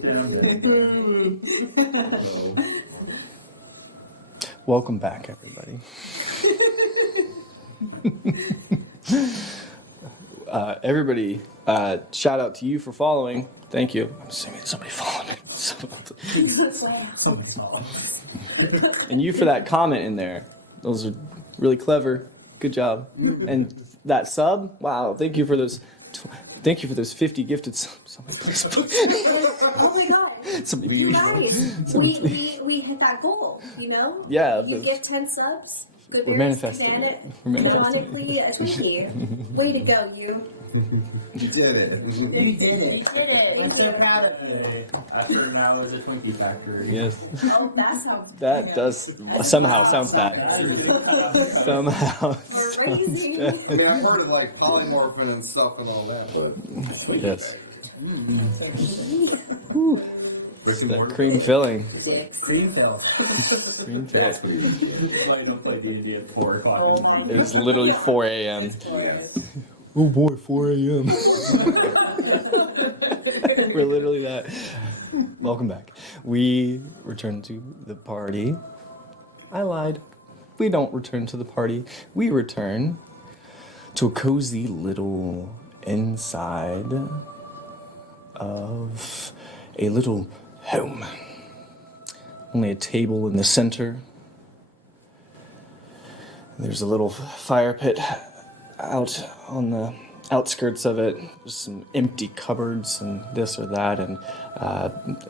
Then I'm dead. No. Welcome back, everybody. Everybody, shout out to you for following. Thank you. I'm singing, somebody follow me. Please. Somebody's following. And you for that comment in there. Those are really clever. Good job. And that sub, wow, thank you for those 50 gifted subs. Oh my god. You guys, we hit that goal, you know? Yeah. You gift 10 subs, Goodberry's manifesting. canonically a Twinkie. Way to go, you. You did it. You did it. You did it. I'm so proud of you. Hey, Asher now is a Twinkie factory. Oh, that sounds That does That's somehow wow. sound That bad. is getting cut out the code. Somehow. crazy. I mean, I've heard of like polymorphing and stuff and all that, but Twinkie factory. brick and mortar Cream building. filling. Dicks. Cream filled. That's what he was getting. That's why you don't play D&D at 4 o'clock. Oh my It was literally 4 a.m. It's glorious. Yes. Oh boy, 4 a.m. We're literally that. Welcome back. We return to the party. I lied. We don't return to the party. We return to a cozy little inside of a little home. Only a table in the center. There's a little fire pit out on the outskirts of it. There's some empty cupboards and this or that, and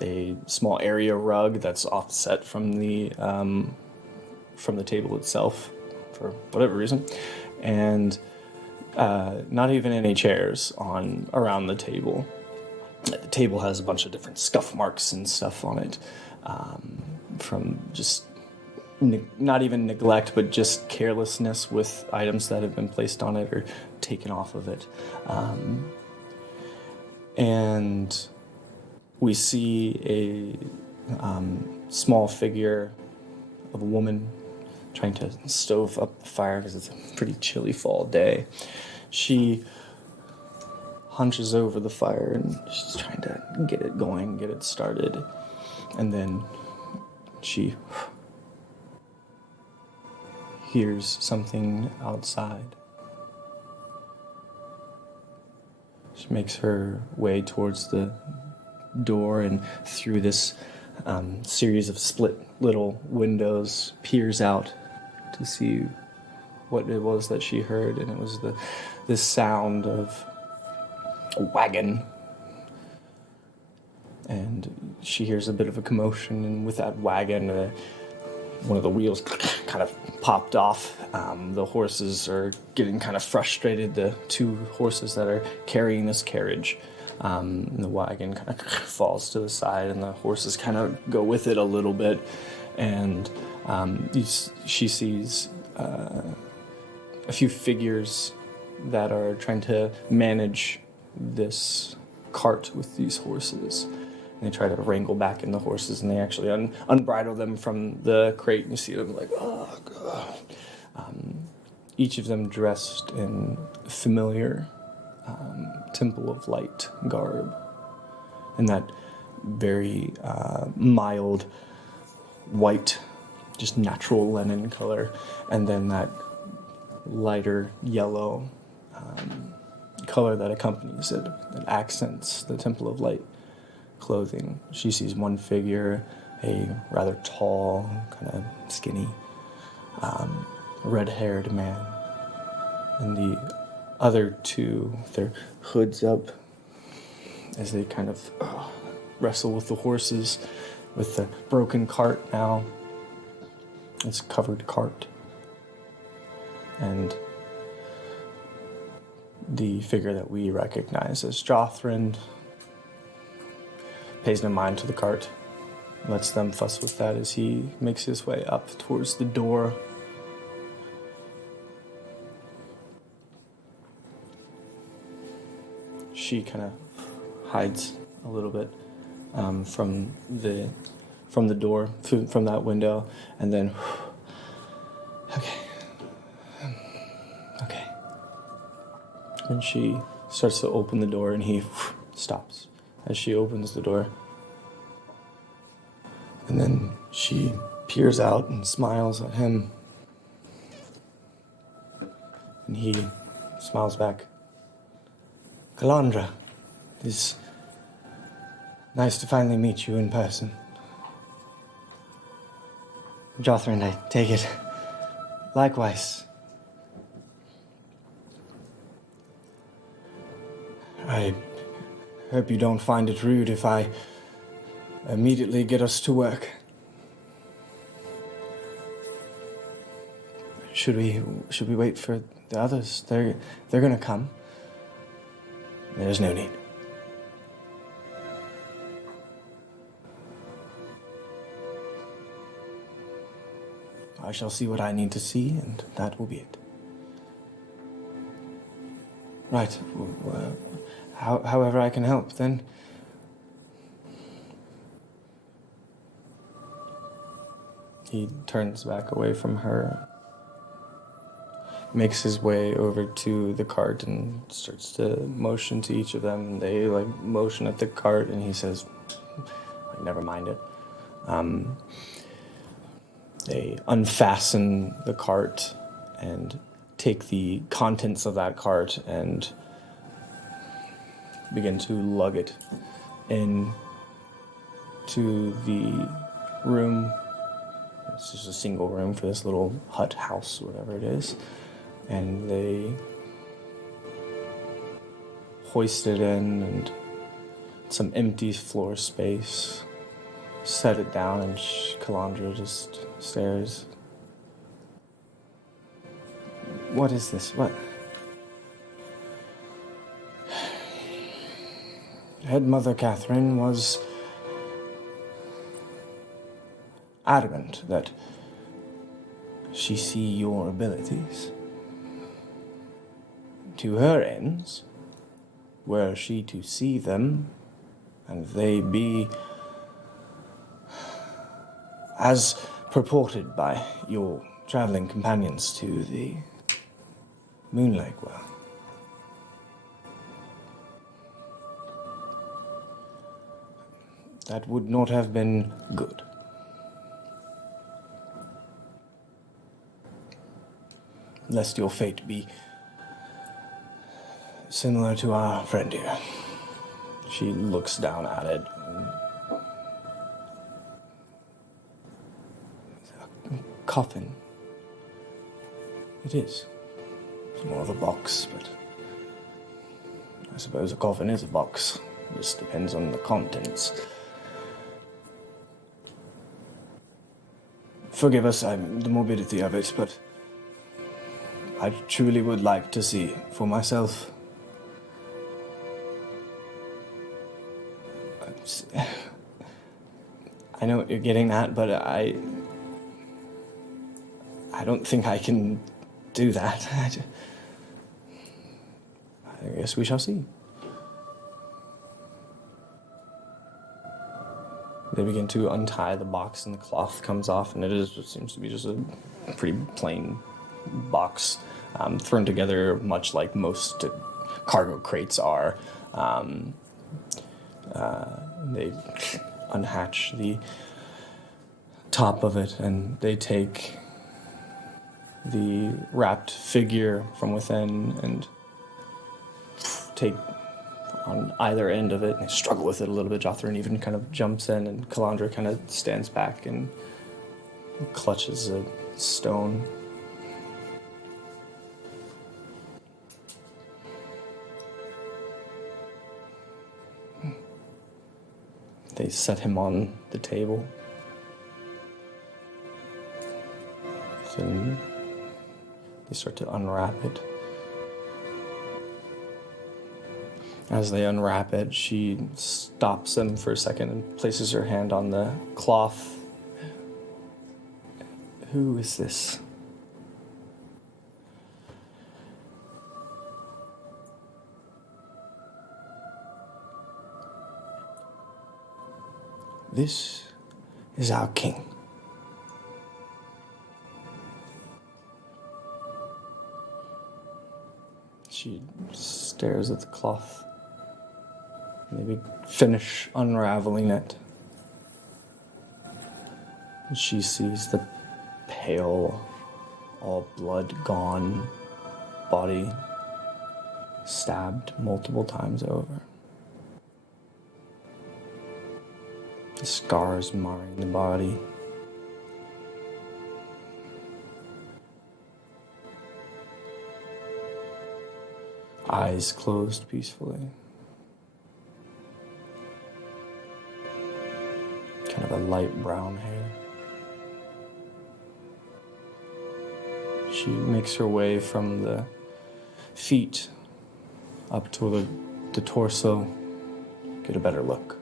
a small area rug that's offset from the table itself for whatever reason, and not even any chairs around the table. The table has a bunch of different scuff marks and stuff on it, from just not even neglect, but just carelessness with items that have been placed on it or taken off of it. And we see a small figure of a woman trying to stove up the fire because it's a pretty chilly fall day. She hunches over the fire and she's trying to get it going, get it started. And then she hears something outside. She makes her way towards the door and through this series of split little windows, peers out to see what it was that she heard, and it was this sound of a wagon. And she hears a bit of a commotion, and with that wagon, one of the wheels kind of popped off. The horses are getting kind of frustrated, the two horses that are carrying this carriage. The wagon kind of falls to the side, and the horses kind of go with it a little bit. And she sees a few figures that are trying to manage this cart with these horses. And they try to wrangle back in the horses, and they actually unbridle them from the crate, and you see them like, oh, God. Each of them dressed in familiar Temple of Light garb, and that very mild white, just natural linen color, and then that lighter yellow color that accompanies it, that accents the Temple of Light clothing. She sees one figure, a rather tall, kind of skinny, red-haired man, and the other two, their hoods up, as they kind of wrestle with the horses, with the broken cart now. It's a covered cart. And the figure that we recognize as Jothrand pays no mind to the cart, lets them fuss with that as he makes his way up towards the door. She kind of hides a little bit from the door, from that window, and then, okay. And she starts to open the door, and he stops as she opens the door. And then she peers out and smiles at him. And he smiles back. Calandra, it's nice to finally meet you in person. Jothrin, I take it. Likewise. I hope you don't find it rude if I immediately get us to work. Should we wait for the others? They're gonna come. There's no need. I shall see what I need to see, and that will be it. Right. However I can help, then. He turns back away from her, makes his way over to the cart and starts to motion to each of them. They motion at the cart, and he says, never mind it. They unfasten the cart and take the contents of that cart and begin to lug it in to the room. It's just a single room for this little hut house, whatever it is. And they hoist it in, and some empty floor space. Set it down, and Calandra just stares. What is this? What? Head Mother Catherine was adamant that she see your abilities. To her ends, were she to see them, and they be as purported by your traveling companions to the Moonlake Well. That would not have been good. Lest your fate be similar to our friend here. She looks down at it. Coffin. It is. More of a box, but I suppose a coffin is a box. This depends on the contents. Forgive us, the morbidity of it, but I truly would like to see for myself. I know what you're getting at, but I don't think I can do that. I guess we shall see. They begin to untie the box, and the cloth comes off, and it seems to be just a pretty plain box, thrown together much like most cargo crates are. They unhatch the top of it, and they take the wrapped figure from within and take on either end of it, and they struggle with it a little bit. Jothrin even kind of jumps in, and Calandra kind of stands back and clutches a stone. They set him on the table. Then they start to unwrap it. As they unwrap it, she stops them for a second and places her hand on the cloth. Who is this? This is our king. She stares at the cloth. Maybe finish unraveling it. She sees the pale, all blood gone body stabbed multiple times over. The scars marring the body. Eyes closed peacefully. Kind of a light brown hair. She makes her way from the feet up to the torso, get a better look.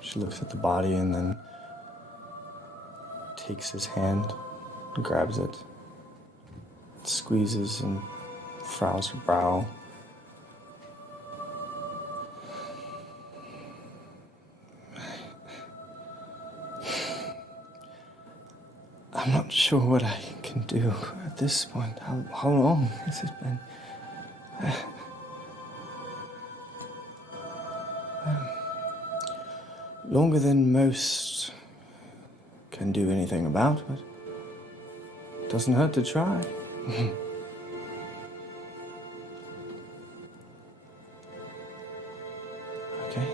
She looks at the body and then takes his hand, grabs it, squeezes and frowns her brow. I'm not sure what I can do at this point. How long has it been? Longer than most can do anything about, but it doesn't hurt to try. Okay.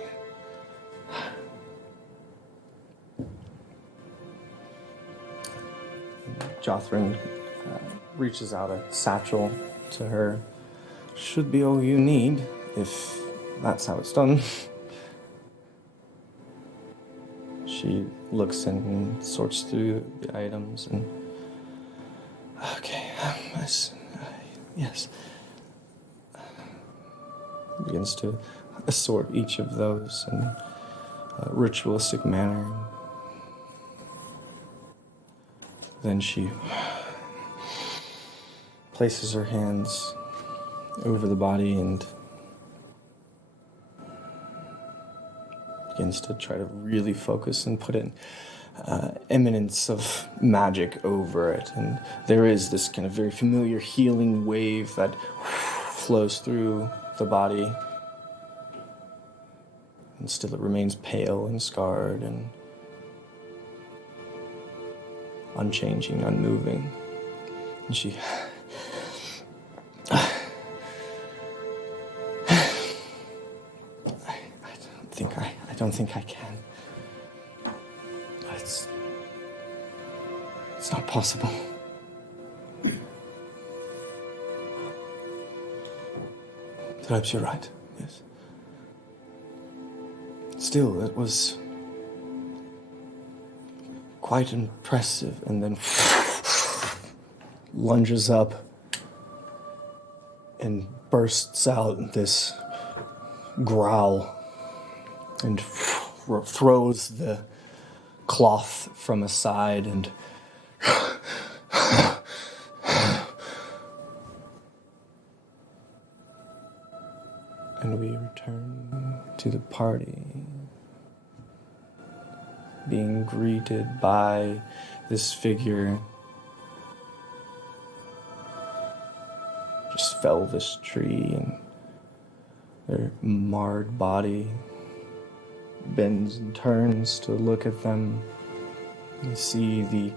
Jothrin reaches out a satchel to her. Should be all you need, if that's how it's done. She looks and sorts through the items and... Okay, yes. Begins to assort each of those in a ritualistic manner. Then she places her hands over the body and begins to try to really focus and put an eminence of magic over it. And there is this kind of very familiar healing wave that flows through the body. And still it remains pale and scarred and unchanging, unmoving. And she... I don't think I can. It's not possible. Perhaps you're right, yes. Still, it was quite impressive, and then lunges up and bursts out this growl and throws the cloth from aside and we return to the party, being greeted by this figure. Just fell this tree, and their marred body bends and turns to look at them. You see the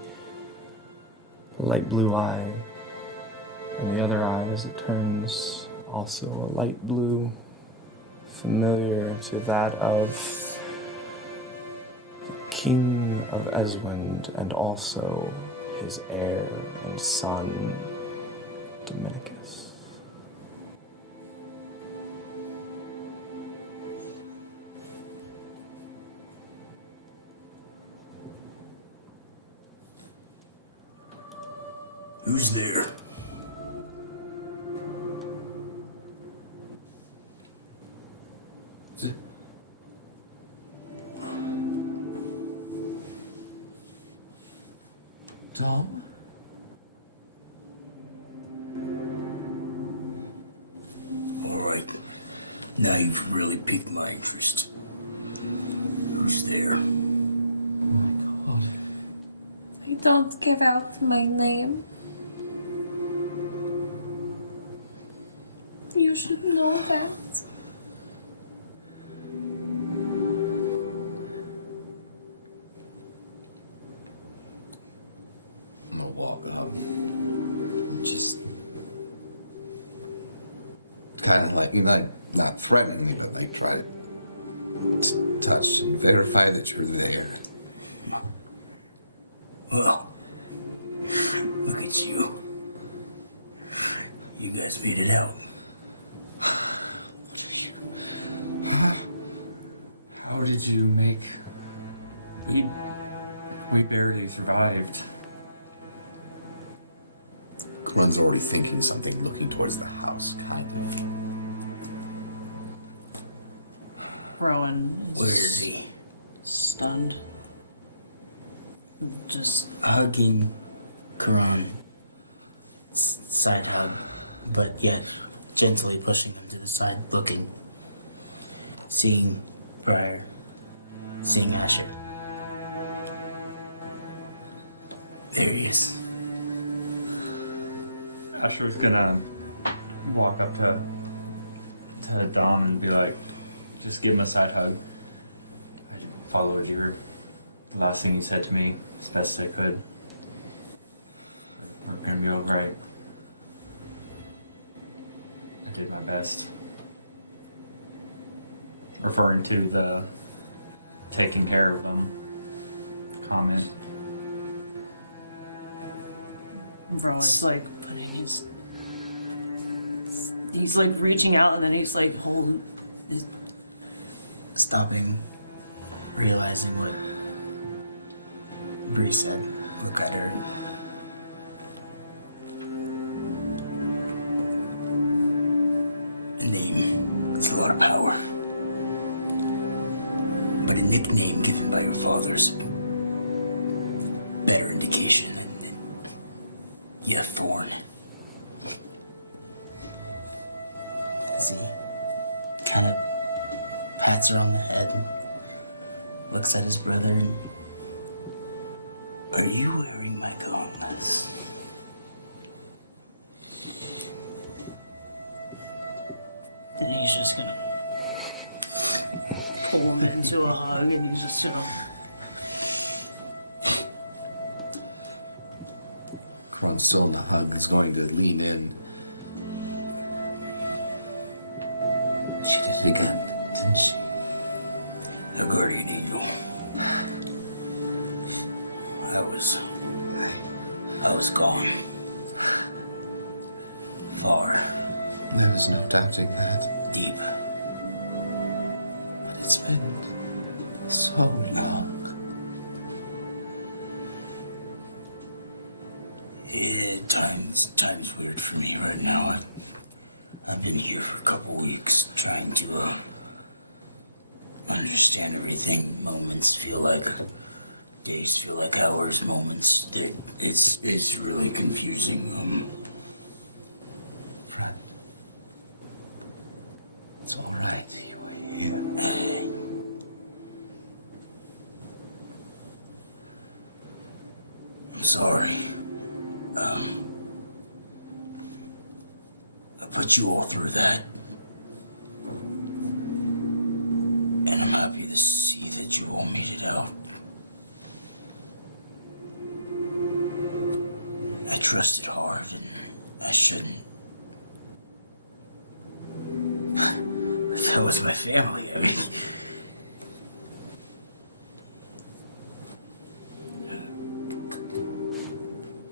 light blue eye, and the other eye as it turns also a light blue, familiar to that of the King of Eswind and also his heir and son, Dominicus. Who's there? Tom? All right. Now you've really piqued my interest. Who's there? My God. I don't give out my name. You You should know that. I'm gonna walk up. And just kind of like, not threateningly, but like try to touch and verify that you're there. Well, look at you. You guys made it out. What are you? How did you make... We barely survived. Grun's already thinking something, looking towards the house, kind of. Rowan is Where is he? stunned. Just Hugging Karan. Side hug, but yet gently pushing him to the side, looking. Seeing Briar. Seeing Asher. There he is. Asher's gonna walk up to Dom and be like, just give him a side hug. I followed the last thing you said to me as best I could. We're gonna be alright. I did my best. Referring to the taking care of them comment. Rowan's like putting his. He's like reaching out and then he's like holding. Stopping, realizing what Bree said. Look at her. A name is a lot of power. But a nickname given by your father's better indication than yeah, Thorn. As he kind of pats her on the head and looks at his brother and... Are you wearing my gauntlets? And he's just gonna pull him into a hug and he's just gonna. Grun's still in the hug, is going to lean in. She did it again, didn't she? The guardian angel. I was gone. Far. There was no doubting that. Deep. But it's been so long. Time's weird for me right now. I've been here for a couple weeks trying to understand everything. Moments feel like days, feel like hours. Moments, it's really confusing. Friend. It's all right. You are here. I'm sorry. I put you all through that. And I'm happy to see that you all made it out. I trusted hard and I shouldn't. That was my family, I mean.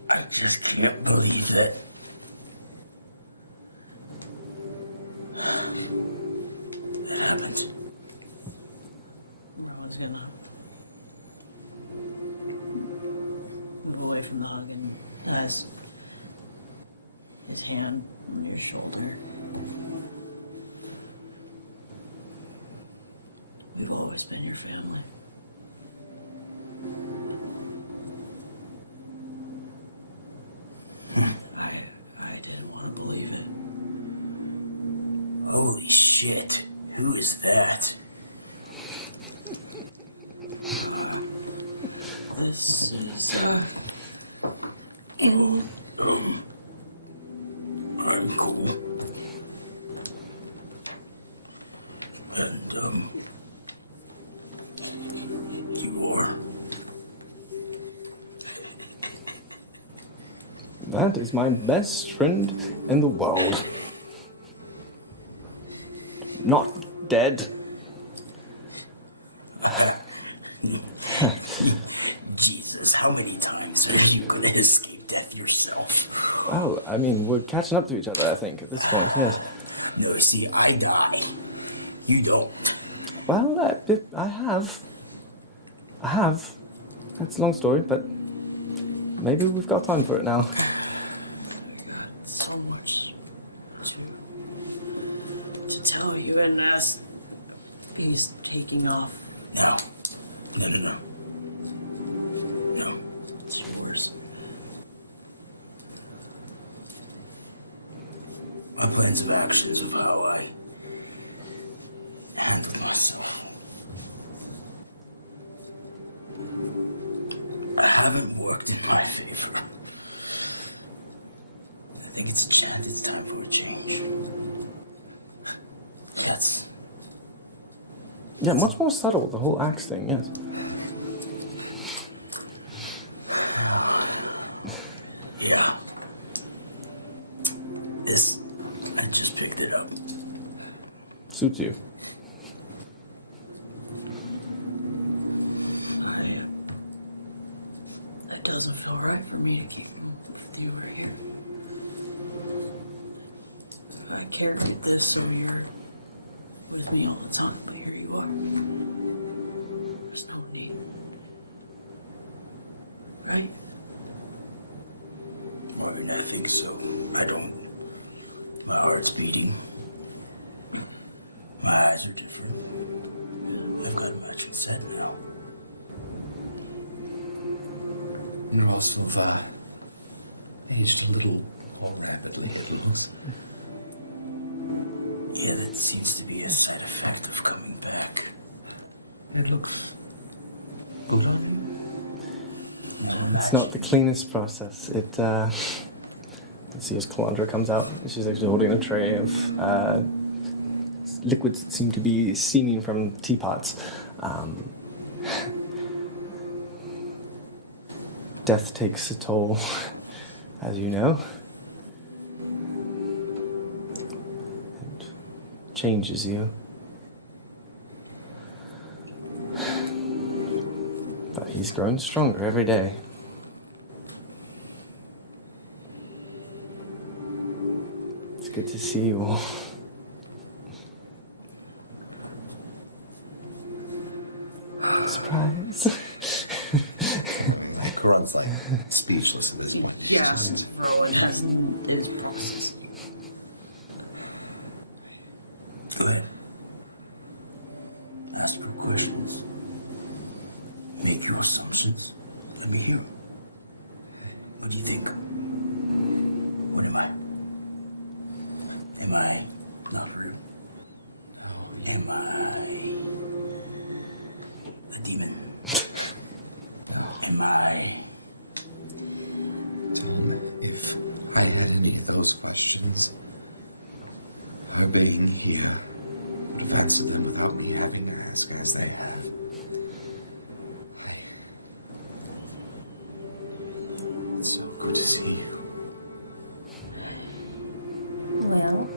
I just can't believe that. That happened. Rowan's gonna move away from the hug and has his hand on your shoulder. We've always been your family. I didn't want to believe it. Holy shit. Who is that? This is, I'm cool. And, you're... That is my best friend in the world. Not dead. Jesus, how many times are you gonna escape death yourself? Oh, I mean, we're catching up to each other, I think, at this point. Yes. No, see, I die. You don't. Well, I have. That's a long story, but maybe we've got time for it now. I got so much to tell you, and as he's taking off. No. No, it's yours. My plans of actions of how I handled myself haven't worked in my favor. I think it's time for a change. That's... Yeah, much more subtle, the whole axe thing, yes. Yeah. This, I just picked it up. Suits you. It doesn't feel right for me to keep him with you right here. I carried this so you're with me all the time, but here you are. There's no need. Right? Marvin, I think so. I don't. My heart's beating. My eyes are different. I've got a matching set now. You're also, aged a little more rapidly, it looks. Yeah, that seems to be a side effect of coming back. It looks good on you. It's not the cleanest process. It, let's see as Calandra comes out. She's actually holding a tray of liquids that seem to be steaming from teapots. Death takes a toll, as you know. And changes you. But he's growing stronger every day. It's good to see you all. Surprise. I mean, like, Karun's, like, speechless at this point. He's Yeah, just... Rowan has his process. Go ahead. Ask your questions. Make your assumptions. Let me hear 'em. What do you think? What am I? Am I not real? No, Am I a demon? no. Am I... Tom, if I had any of those questions, her being here would have answered them without me having to ask, as they have. It's so good to see you. Well,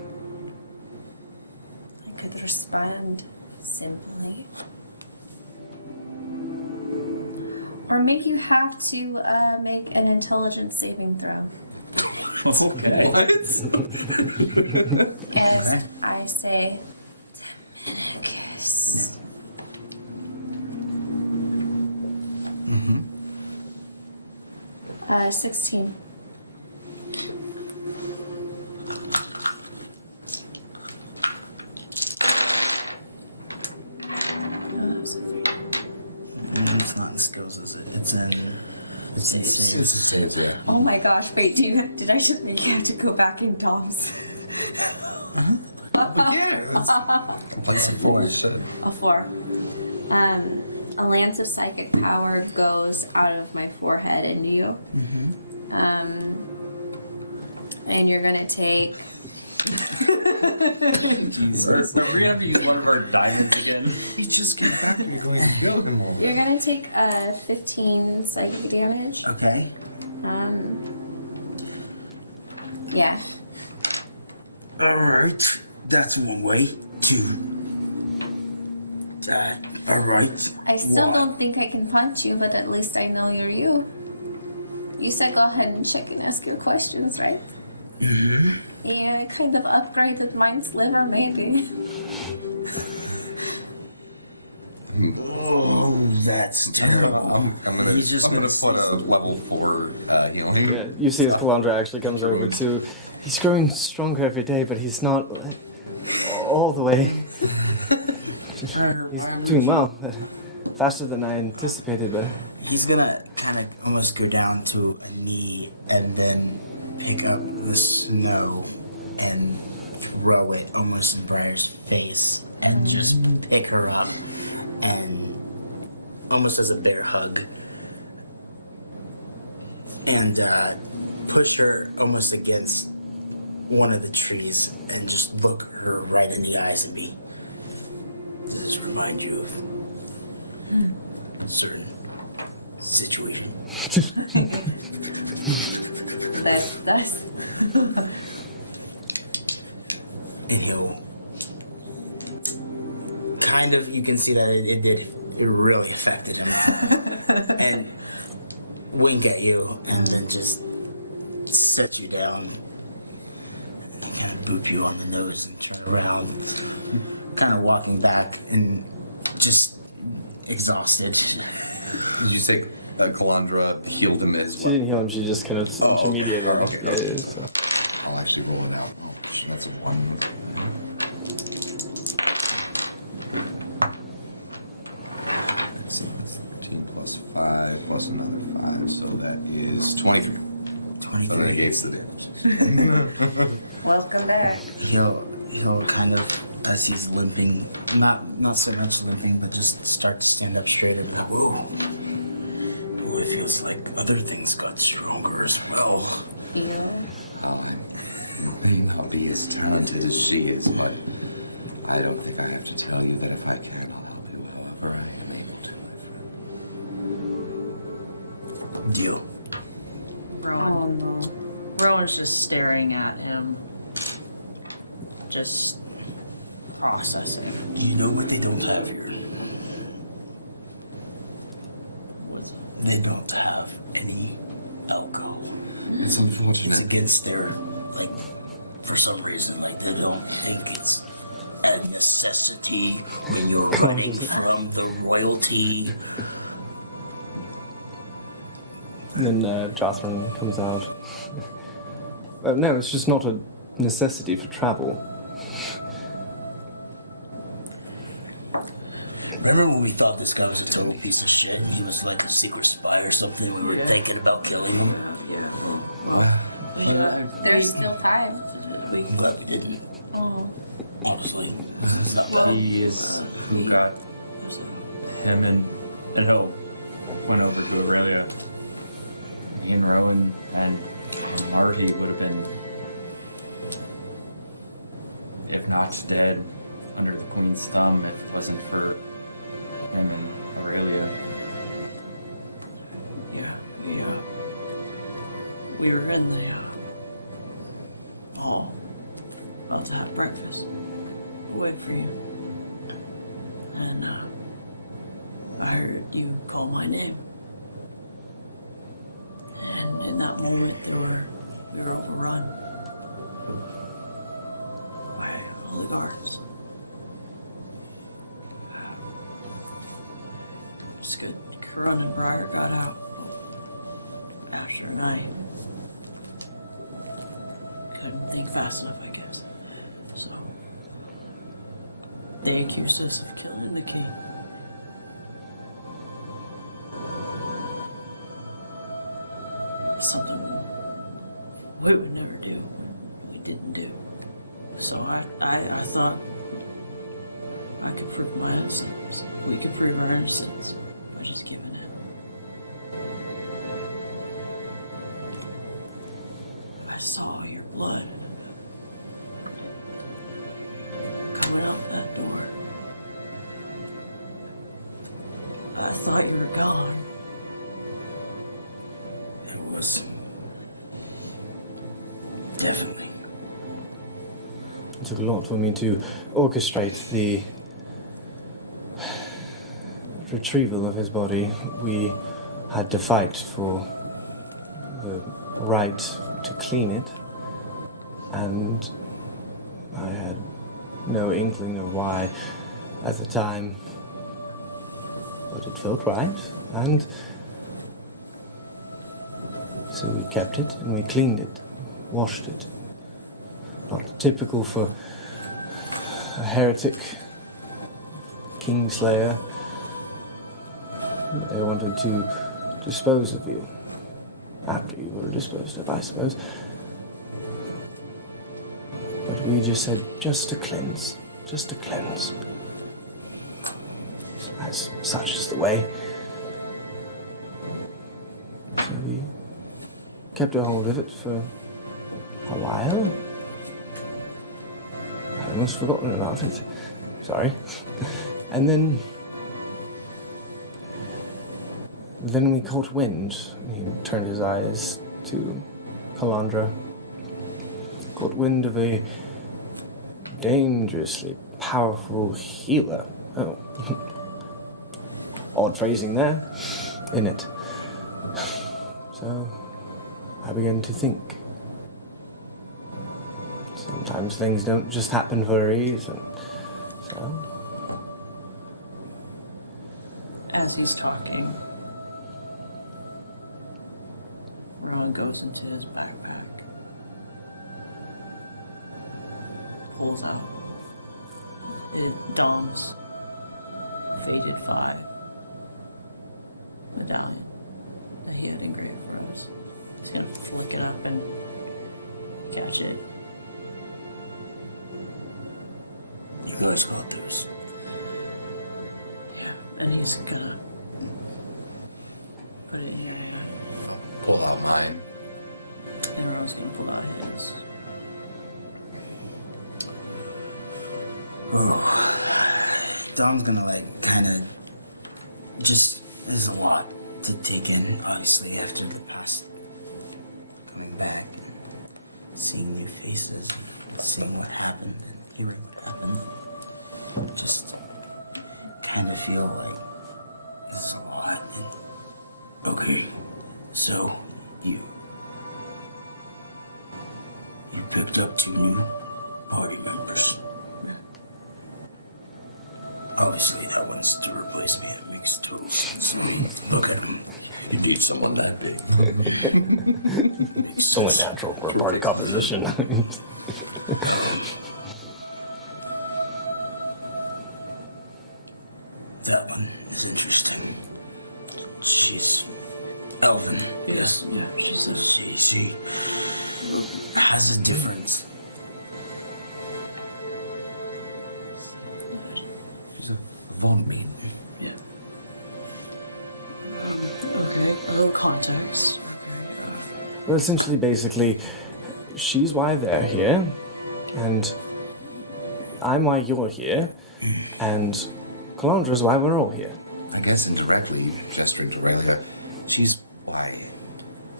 I could respond simply. Or make you have to make an intelligence saving throw. Okay. What? As I say, Dominicus. 16. Oh, that was a 3. It's not in skills, is it? It's in... It's in It's saves. a saves, yeah. Oh my gosh, wait, did I just make you have to go back in Dom's? But yeah, it's a 4. You should. A 4. A lance of psychic power goes out of my forehead into you. And you're gonna take Are we gonna have to use one of our diamonds again? He just came back and you're going to kill him all. You're gonna take 15 psychic damage. Okay. Yeah. Alright. That's one way to... alright. I still What? don't think I can punch you, but at least I know you're you. You said go ahead and check and ask your questions, right? Mm-hmm. Yeah, I kind of upgraded my sliver, maybe. Oh, that's terrible. I'm gonna He's just put gonna a level 4 healing. Yeah, you see as Calandra actually comes Your over wounds. to. He's growing stronger every day, but he's not all the way. He's doing well. Faster than I anticipated, though. He's gonna kind of almost go down to a knee and then pick up the snow and throw it almost in Briar's face and just pick her up and almost as a bear hug and push her almost against one of the trees and just look her right in the eyes and be, does this remind you of a certain situation? That does. And he'll kind of, you can see that it really affected him. And wink at you and then just set you down and kind of boop you on the nose and turn around, kind of walking back and just exhausted. Did you say Calandra healed him as She well? didn't heal him, she just kind of. Oh, okay. immediately- Oh, okay. Okay. Yeah. I'll actually roll it out. Oh, shit, that's a 1. So that's 13 plus 5 plus another 5, so that is 23. 23. So that negates the damage. Welcome back. He'll kind of, as he's limping, not so much limping, but just start to stand up straight and be like, whoa. Well, it feels like other things got stronger as well. Yeah. Oh, I may not be as talented as she is, but I don't think I have to tell you that if I can, I'll help you however I am able to, my friend. Deal. Rowan. Oh no. Rowan's just staring at him. Just processing. Do you know what they don't have here? What's it? They don't have any alcohol. It's It's unfortunate. against their, like, for some reason, like, they don't think it's a necessity when you're running from the royalty. And then Jothrin comes out. No, it's just not a necessity for travel. Remember when we thought this guy was a total piece of shit and he was like a secret spy or something? We were Yeah. thinking about killing him. Yeah, well, There's still time. we I'm glad we didn't, Oh. honestly. It's not bad. He is who got him and Hill went over to Aurelia. He and Rowan and Marty would have been, if not dead, under the Queen's thumb if it wasn't for him and Aurelia. Yeah, we were in the hall, about to have breakfast. We'll wait for you. And I heard you call my name. And in that moment, we were overrun by all the guards. Just good. Karun and Briar got out after a night. Couldn't think fast enough, I guess. So they accused us of killing the king. Something we would never do. We didn't do. So I thought I could prove my innocence. We could prove our innocence by just giving in. I saw your blood I went out that door, I thought you were gone. It was definitely. It took a lot for me to orchestrate the retrieval of his body. We had to fight for the right to clean it, and I had no inkling of why at the time, but it felt right, and so we kept it and we cleaned it, washed it. Not typical for a heretic kingslayer. They wanted to dispose of you after you were disposed of, I suppose. But we just said, just to cleanse, just to cleanse. As such is the way. So we kept a hold of it for a while. I'd almost forgotten about it. Sorry. And then we caught wind. He turned his eyes to Calandra. Caught wind of a dangerously powerful healer. Oh. Odd phrasing there, in it. So I began to think. Sometimes things don't just happen for a reason. So. As he's talking, Rowan goes into his backpack, pulls out Dom's Faded 5 medallion that he had engraved for us. He's gonna flick it up and catch it. You guys got this. Yeah, and he's gonna put it in your hand. I'll pull out mine. And Rowan's gonna pull out his. Oh, Dom's gonna like kind of just. There's a lot to take in, obviously, after the past coming back and seeing new faces, and seeing what happened and hearing what happened. Just kind of feel like this is a lot. And okay, so you picked up 2 new party members. Obviously, that one's to replace me. It makes total sense. I mean, look at him. You need someone that big. Makes sense. Natural for party composition. That one is interesting. She's elven. Yes. Yeah, she's a. She has a different. She's a Von Mean. Yeah. Okay, a little context. Okay. Well, essentially, basically, she's why they're here, and I'm why you're here, and Calandra's why we're all here. I guess indirectly, gesturing to Aurelia, she's why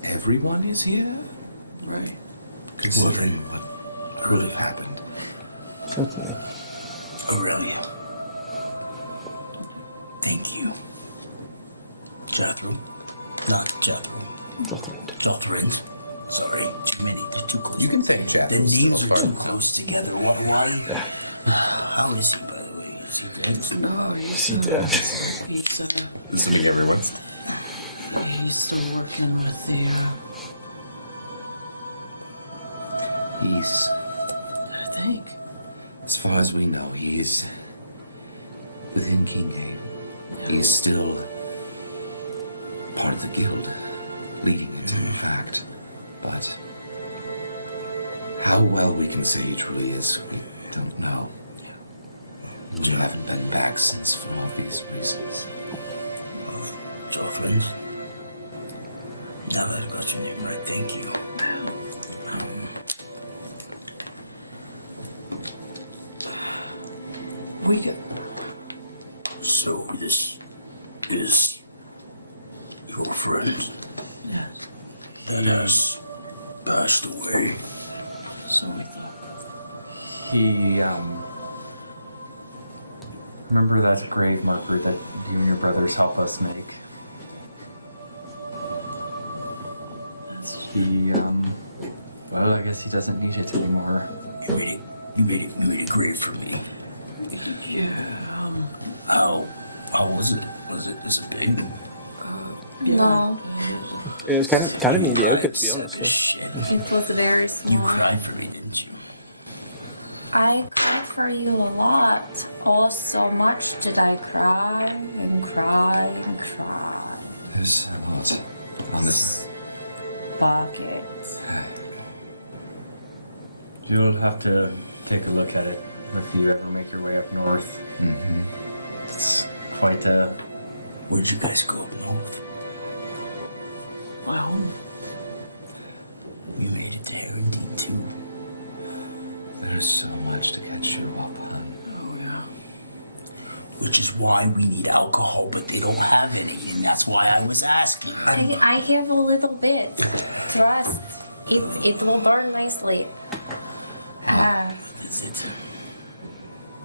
everyone is here? Right. Considering what could have happened. Certainly. Aurelia. Thank you. Jethro. Not Jethro. Jothrind. Sorry, too many. They're too close. You can thank Jethro. The names are too close together. Why? How is he, by the way? Is he dead? No, he's he's Assuming everyone's. he's still working with the He's, I think. as far as we know, he's within Kinghaven. Yeah. He's still part of the guild, leading it in fact. But how well we can say he truly is, we don't know. Yeah. We haven't been back since for obvious reasons. Of Jothrind. Now that I got your name right, thank you. We could. So this is your friend Yes. that has passed away. So we thought. He, remember that grave marker that you and your brothers help us make? He, well, I guess he doesn't need it anymore. You made a grave for me. Yeah. How was it? Was it big? No, It was kind of You mediocre, to be sack honest. of shit. it was very small. You cried for me, didn't you? I cried for you a lot. Oh, so much did I cry and cry and cry. There's a lot on this. Buckets. You'll have to take a look at it if you ever make your way up north. Mm-hmm. It's quite a... Where'd you guys go up north? My home. You made it to Herondine too. There's so much to catch you up on. Oh yeah. Which is why we need alcohol, but they don't have any, and that's why I was asking. I have a little bit. Trust. It will burn nicely. What is it?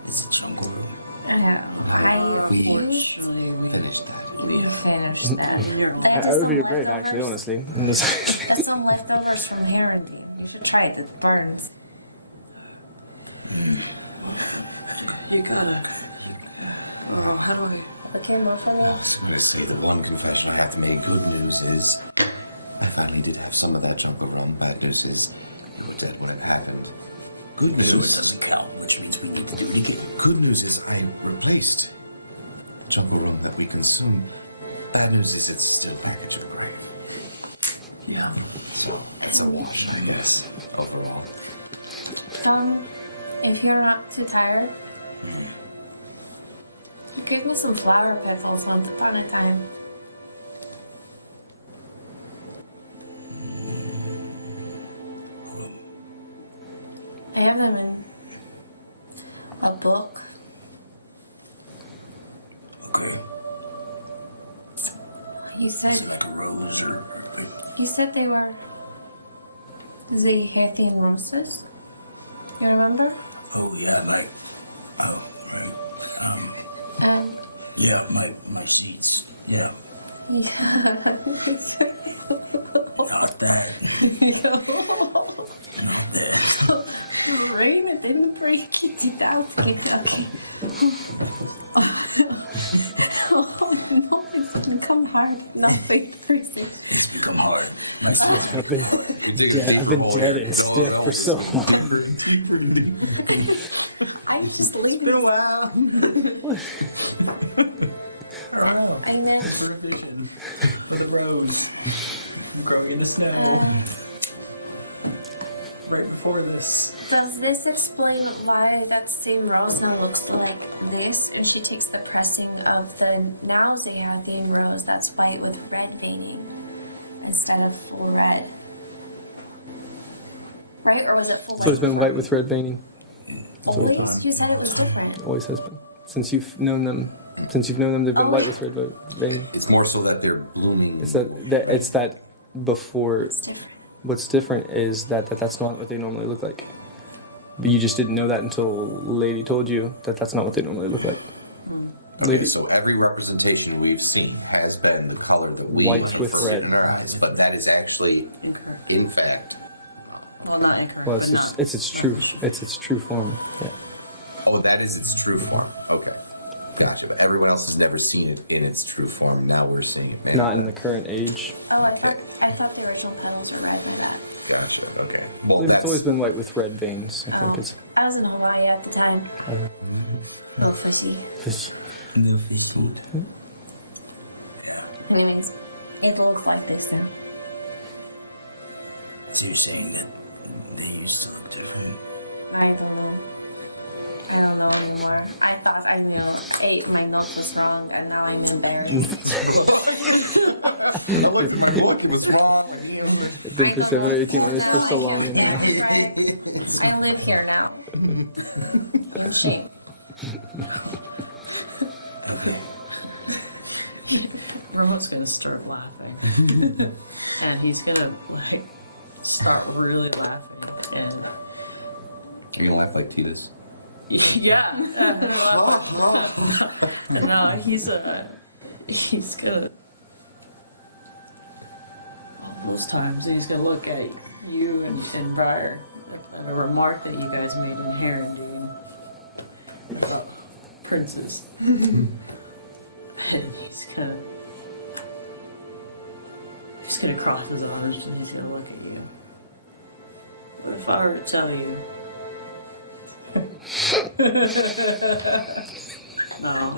It's a jungle room. Unfortunately, we Finished that. We finished that. You're all That is That some would be great, actually, leftovers. honestly. That's some leftovers from Herondine. You should try it. It burns. You gotta. Oh, how do I? Okay, more for me. I was going to say the one confession I have to make. Good news is, I finally did have some of that jungle rum. Bad news is, you were dead when it happened. Good news. So it doesn't count, which means we need to do it again. Good news is I replaced the jungle rum that we consumed. Bad news is it's still back at your grave. Yeah. So it's a wash, I guess, overall. Come, if you're not too tired. You gave me some flower petals once upon a time. I have them in a book. Okay. You Is said it like a rose or you said they were the Hathian roses. You remember? oh yeah, like oh right. And Yeah, my seeds. Yeah. yeah. Not that. Not that. Rain, it didn't break it. It out. Okay. Oh no, it's become hard. Nothing freezing. It's become hard. My seeds become hard. You're digging a deeper hole here. It's No, been no, for just so going deeper and deeper and deeper. I just leave Been a it. while. I don't know. I meant For a vision with a rose growing in the snow right before this. does this explain why that same rose now looks like this? And she takes the pressing of the now Zehathian rose that's white with red veining instead of full red. Right? Or was it full So white? it's been before? white with red veining. Always? time. You said it was different. Always has been. Since you've known them, they've been Oh, white wait. with red veining. It's more so that they're blooming. It's that before. It's different. What's different is that's not what they normally look like. But you just didn't know that until Lady told you that that's not what they normally look like. Okay, so every representation we've seen has been the color that we White have with forbidden in red. our eyes, but that is actually, Incorrect. in fact, Well, not incorrect, Well, but it's not. its not true official. it's its true form. Yeah. oh, that is its true form. Okay, gotcha. But everyone else has never seen it in its true form. Now we're seeing it Not in the manifest. current age. Oh, Okay. I thought the original petals were red by that. Gotcha. Okay. Well, It's always that's been white with red veins. Oh, I was in Hawaii at the time. Oh, fishy. No fish food. Yeah. Anyways, it looks like this now. So you're saying that they used to look different? I don't know. I don't know anymore. I thought I knew. My note was wrong, and now I'm embarrassed. I looked at my book. It was wrong. I don't know. Well, now I can't backtrack. I live here now. In shame. Okay. Rowan's gonna start laughing. And he's gonna, like, start really laughing. And Are you gonna laugh like Titus? yeah. No, he's gonna. All those times, he's gonna look at you and Briar at a remark that you guys made in Herondine about princes. And he's gonna cross his arms and he's gonna look at you. What if I were to tell you? No,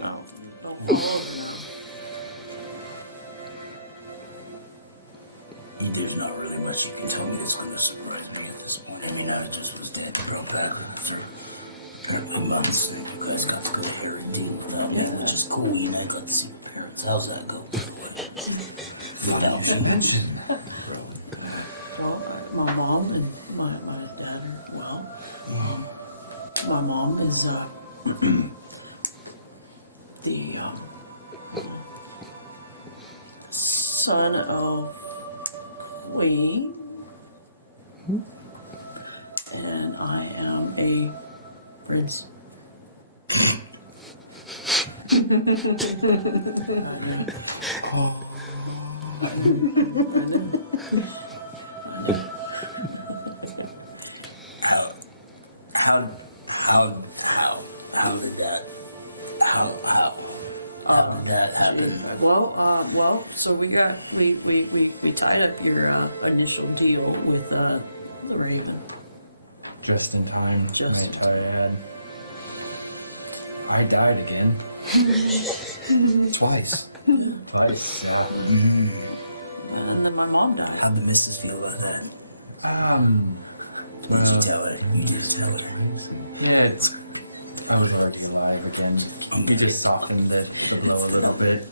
no, don't fall over now. There's not really much you can tell me that's going to surprise me at this point. I mean, I just was dead and brought back after apparently months, and you guys got to go to Herondine without me, which is cool. You know, I got to see your parents. How's that go, by the way? Funny you should mention, Rowan. Well, my mom and my dad are well. My mom is the son of Queen, and I am a prince. I know. Oh. I know. How did that happen? Well, so we tied up your initial deal with the Raven. Just in time. Just in time. I died again. Twice. Twice, yeah. And then my mom died. How'd the missus feel about that? Well, Did you tell her? You did tell her. yeah, I was already alive again. We just softened the blow a little bit.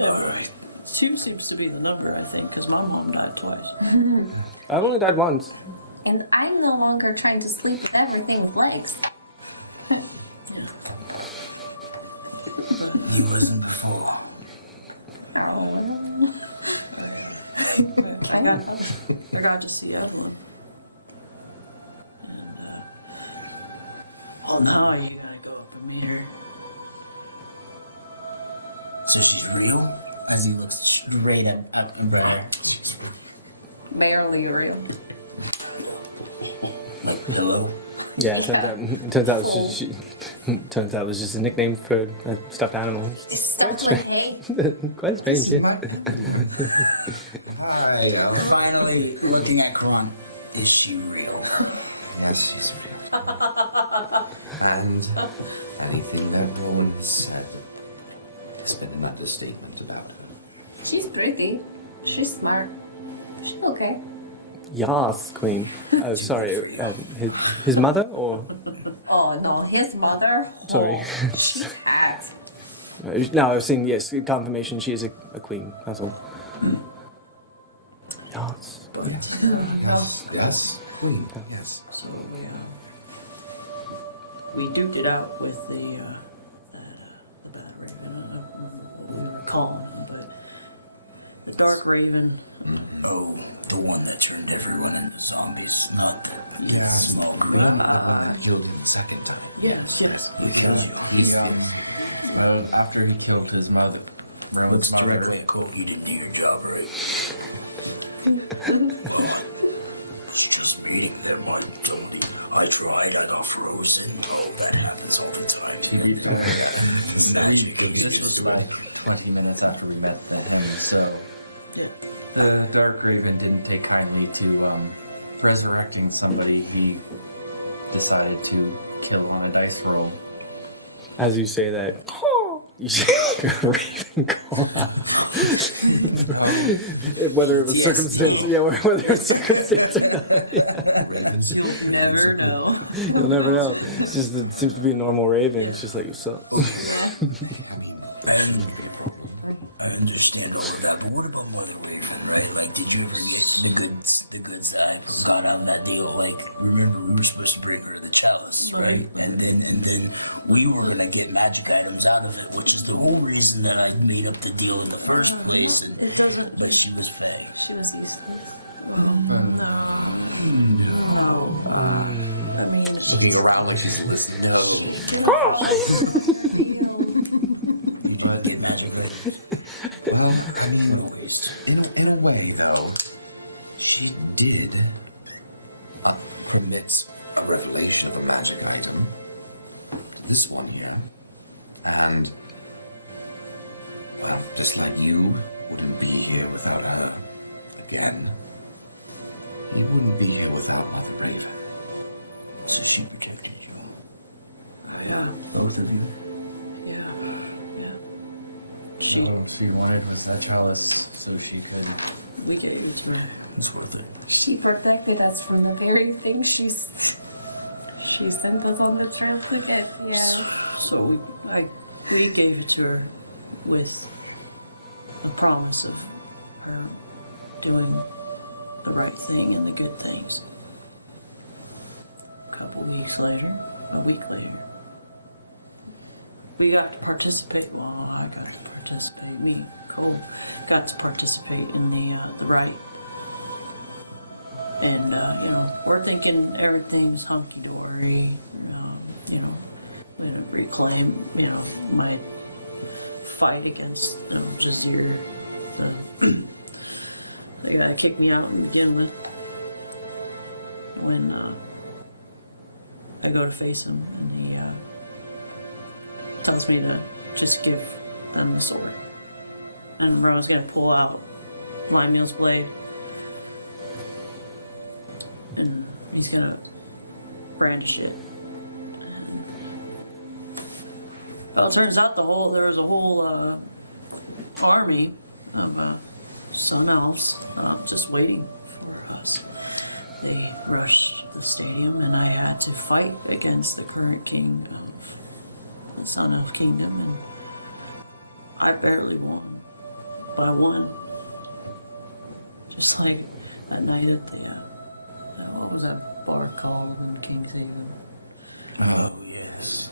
Alright. 2 seems to be the number, I think, because my mom died twice. I've only died once. And I'm no longer trying to sleep with everything with legs. Yeah. But You wasn't before. Oh, well. I got to see Evelyn. And, well, now you gotta go up and meet her. So she's real? As he looks straight up at Briar. Barely real. Like pillow? Yeah, Yeah. Turns out turns out it was just a nickname for a stuffed animal. It's stuffed with hay. Quite This is expensive. my everyone. Hi, Finally looking at Karan. Is she real? Yes, she's real. And anything that Rowan has said has been an understatement about her. She's pretty. She's smart. She's okay. Yas, Queen. Oh, sorry. for you. Oh, his mother or? Oh no, his mother. Oh, Sorry. she's hot. No, I was saying yes. Confirmation. She is a queen. That's all. Yas. But, Yes, Queen, yes. so we duked it out with the Bad Raven. I don't remember what we were calling him, but the Dark Raven. Oh, the one that turned everyone into zombies, not the Yeah. small The green. one that killed him the second time. Yes. Who killed you? He's Well, after he killed his mother, Rowan's Looks mother. directly at Cole. You didn't do your job right. Well, I was just meeting them. I tried. I got frozen. Oh, that happens all the time. To be fair, Magic. this was like 20 minutes after we met him, so Yeah. the Dark Raven didn't take kindly to resurrecting somebody he decided to kill on a dice roll. As you say that, You see Ravenclaw. No. Whether it's PTSD. circumstances, yeah, whether it's circumstances. Ravens. You'll Ravens never are know. You'll never know. It's just it seems to be a normal raven. It's just like you saw. Yeah. I mean, And- that shouldn't be a problem. I understand all of that, but what about Mother Raven, right? Like, did you ever get the goods that I got out of that deal? Like, remember we were supposed to bring her the chalice, right? And then we were gonna get magic items out of it, which is the whole reason that I made up the deal in the first place. And It doesn't. but she was fey. She was useless. No. I mean, Looking around like she's listening. No. Didn't follow through on your deal. You didn't get magic items. Well, I What a mean, waste. in a way, though, she did permit a revelation of a magic item to this one here. And, well, just like you wouldn't be here without her again, you wouldn't be here without Mother Raven. So she protected you. yeah, Both of you. yeah, yeah. She, All she wanted was that chalice so she could. we gave it to her. It's worth it. She protected us from the very thing she sent us on the trail to get. Yeah. So we gave it to her with the promise of her doing the right thing and the good things. A week later, we got to participate. Well, I got to participate. Me, Cole, got to participate in the rite. And we're thinking everything's hunky dory. We're gonna reclaim, my fight against Jazir, the the guy that kicked me out to begin with. When I go to face him, and he tells me to just give them the sword. And Rowan's gonna pull out Limeal's blade, and he's gonna brandish it. And, well, it turns out there was a whole army of sun elves just waiting for us. They rushed the stadium, and I had to fight against the current king of the Sun Elf Kingdom, and I barely won by one. Just like that night at the what was that bar called in Kingshaven? Oh, yes.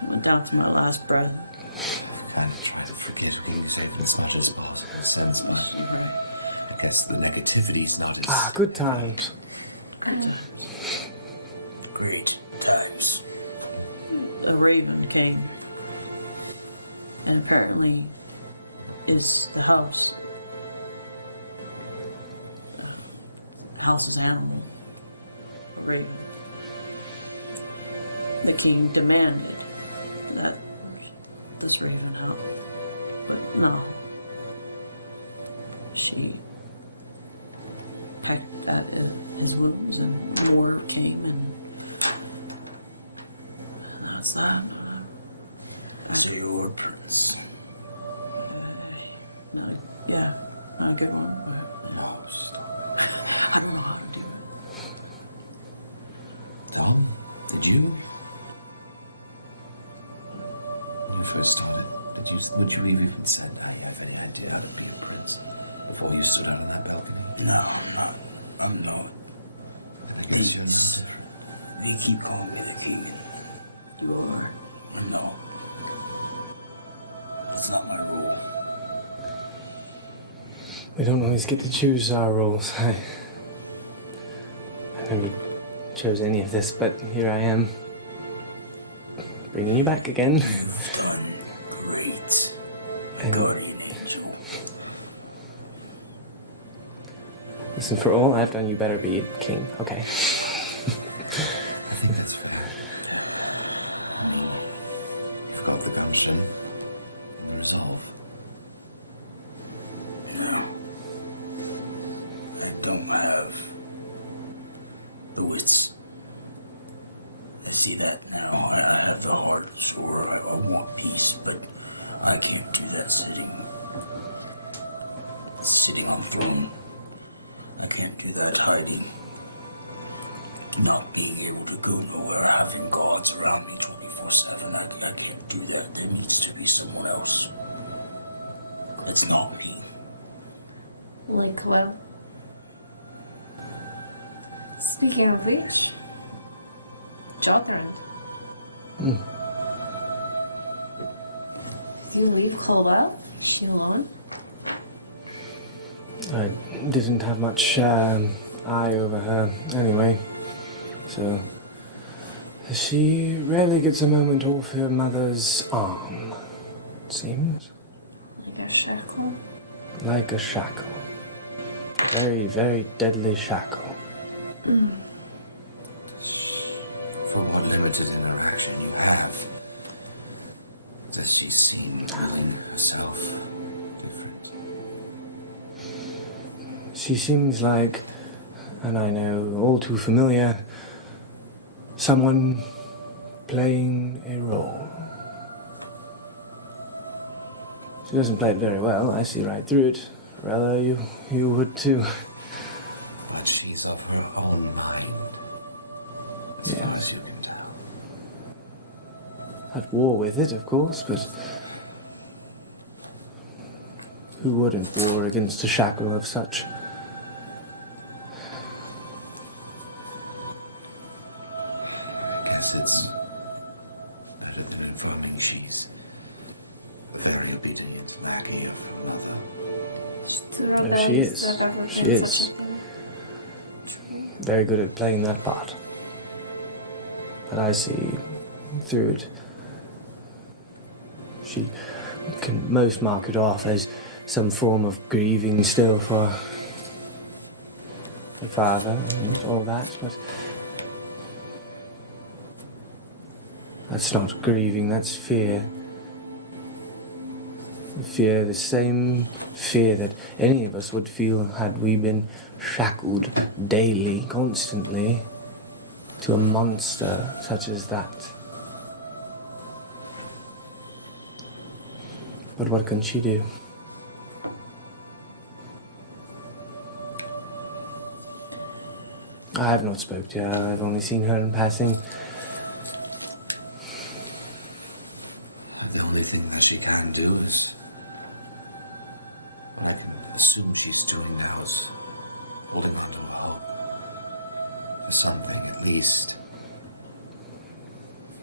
I went down to my last breath. I've kind of tried to forget Kingshaven as much as possible since, but You're right. I guess the negativity's not as Good heavy. times. Good times. Great times. A raven came, and apparently is the house's animal, a raven. The king demanded that this raven help, but no. She pecked at his wounds, and more came, and that's that. So you're a prince. Not a good one, but No, stop it. I don't know how to do it. Tom, did you? When you first started, would you have even said, I have any idea how to be a prince before you stood out on that balcony? No, I'm not. I'm not. Then I guess you're no different. They keep calling me the king, and You are. I'm not. That's not my rule. We don't always get to choose our roles. I never chose any of this, but here I am. Bringing you back again. You've done great, my guardian angel. Listen, for all I've done, you better be king, okay? I think that's fair. I mean, you've got the gumption and the resolve. No. I don't have the wits. I see that now. I have the heart, sure. I want peace, but I can't do that sitting on throne. I can't do that hiding. Not being able to go nowhere, having guards around me 24/7. I can't do that. There needs to be someone else. It's not me. Like, well. Speaking of which, Jothrand. Did you leave Colwell? Is she alone? I didn't have much eye over her anyway, so she rarely gets a moment off her mother's arm, it seems. Like a shackle? Like a shackle. Very, very deadly shackle. For what limited interaction you have, does she seem willing herself different? She seems like, and I know all too familiar, someone playing a role. She doesn't play it very well, I see right through it. Rather, you would too. But she's of her own mind, as far as you can tell. At war with it, of course, but who wouldn't war against a shackle of such? I guess it's better than informing she's a very obedient lackey of her mother. She's too rebellious is. to have ever She been is. such a thing. Truly. Very good at playing that part. But I see through it. She can most mark it off as some form of grieving still for your father and all that, but that's not grieving, that's fear. Fear, the same fear that any of us would feel had we been shackled daily, constantly, to a monster such as that. But what can she do? I have not spoken to her, I've only seen her in passing. The only thing that she can do is what I can assume she's doing now is holding on to a hope for something, at least.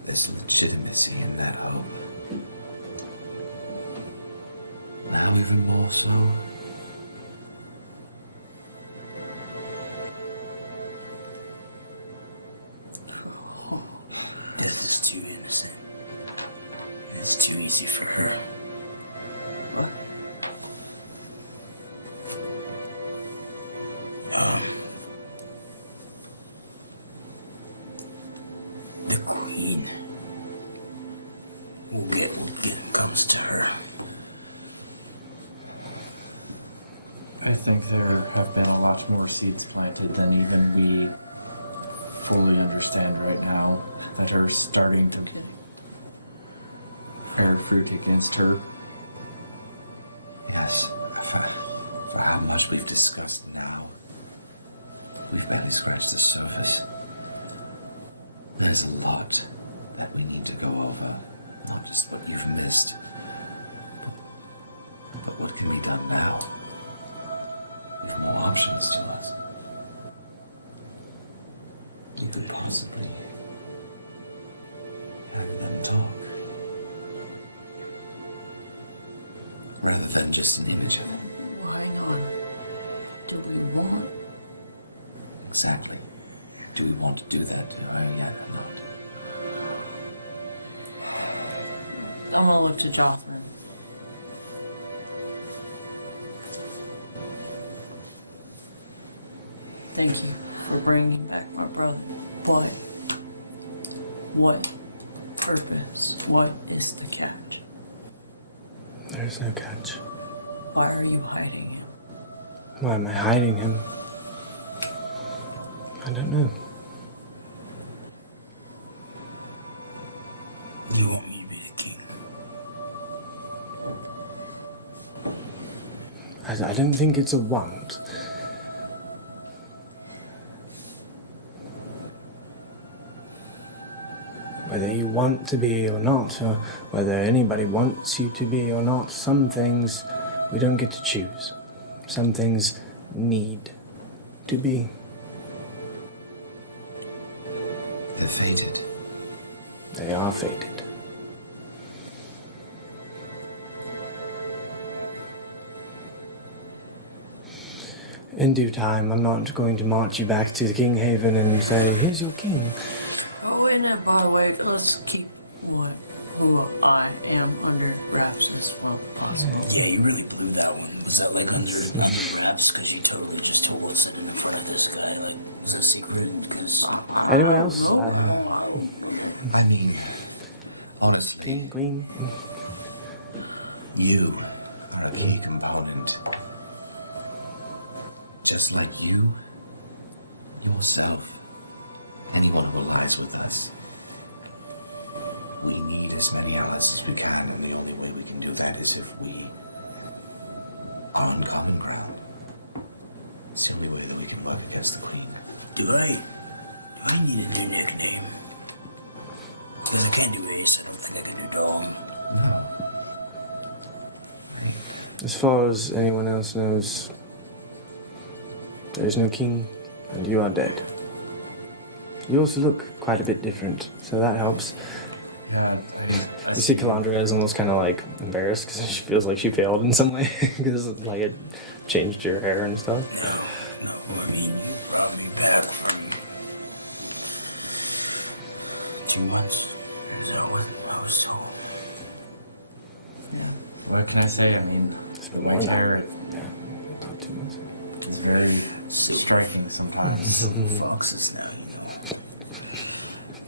There's legitimacy in that hope. Now even more so. This is too innocent. It's too easy for her. What? The queen will get what comes to her. I think there have been a lot more seeds planted than even we fully understand right now that are starting to bear fruit against her. Yes, for how much we've discussed now, we've barely scratched the surface. There's a lot that we need to go over. Not just what you've missed, but what can be done now. We've more options to us. You could possibly have them talk. Rather than just an image of it. Well, hang on. Do we want? Exactly. Do we want to do that to her yet or not? I'm gonna look to Jotham. Thank you for bringing back my brother. But what purpose? What is the catch? There's no catch. Why are you hiding him? Why am I hiding him? I don't know. don't think it's a want. Whether you want to be or not, or whether anybody wants you to be or not, some things we don't get to choose. Some things need to be. They're fated. They are fated. In due time, I'm not going to march you back to King Haven and say, here's your king. Oh, and by the way, let's keep who I am under wraps as well possible. Yeah, you really blew that one. Was that like under wraps? Because you totally just told what's sitting in front of this guy. Like, was that secret? Because I don't know. I don't know. I mean, honestly, Queen. you are a key component. Just like you, yourself, anyone who allies with us. We need as many allies as we can, and the only way we can do that is if we are on common ground. It's the only way that we can work against the Queen. do I need a new nickname? Because I can't do Ace. I don't think I can do Dom. No. Right. As far as anyone else knows, there's no king, and you are dead. You also look quite a bit different, so that helps. Yeah, I You see. see Calandra is almost kind of like embarrassed because she feels like she failed in some way because like it changed your hair and stuff. No. I mean, you brought me back from 2 months. Is that what I was told? Yeah. What can I say? I mean, the white hair is very striking sometimes. Silver foxes now, you know.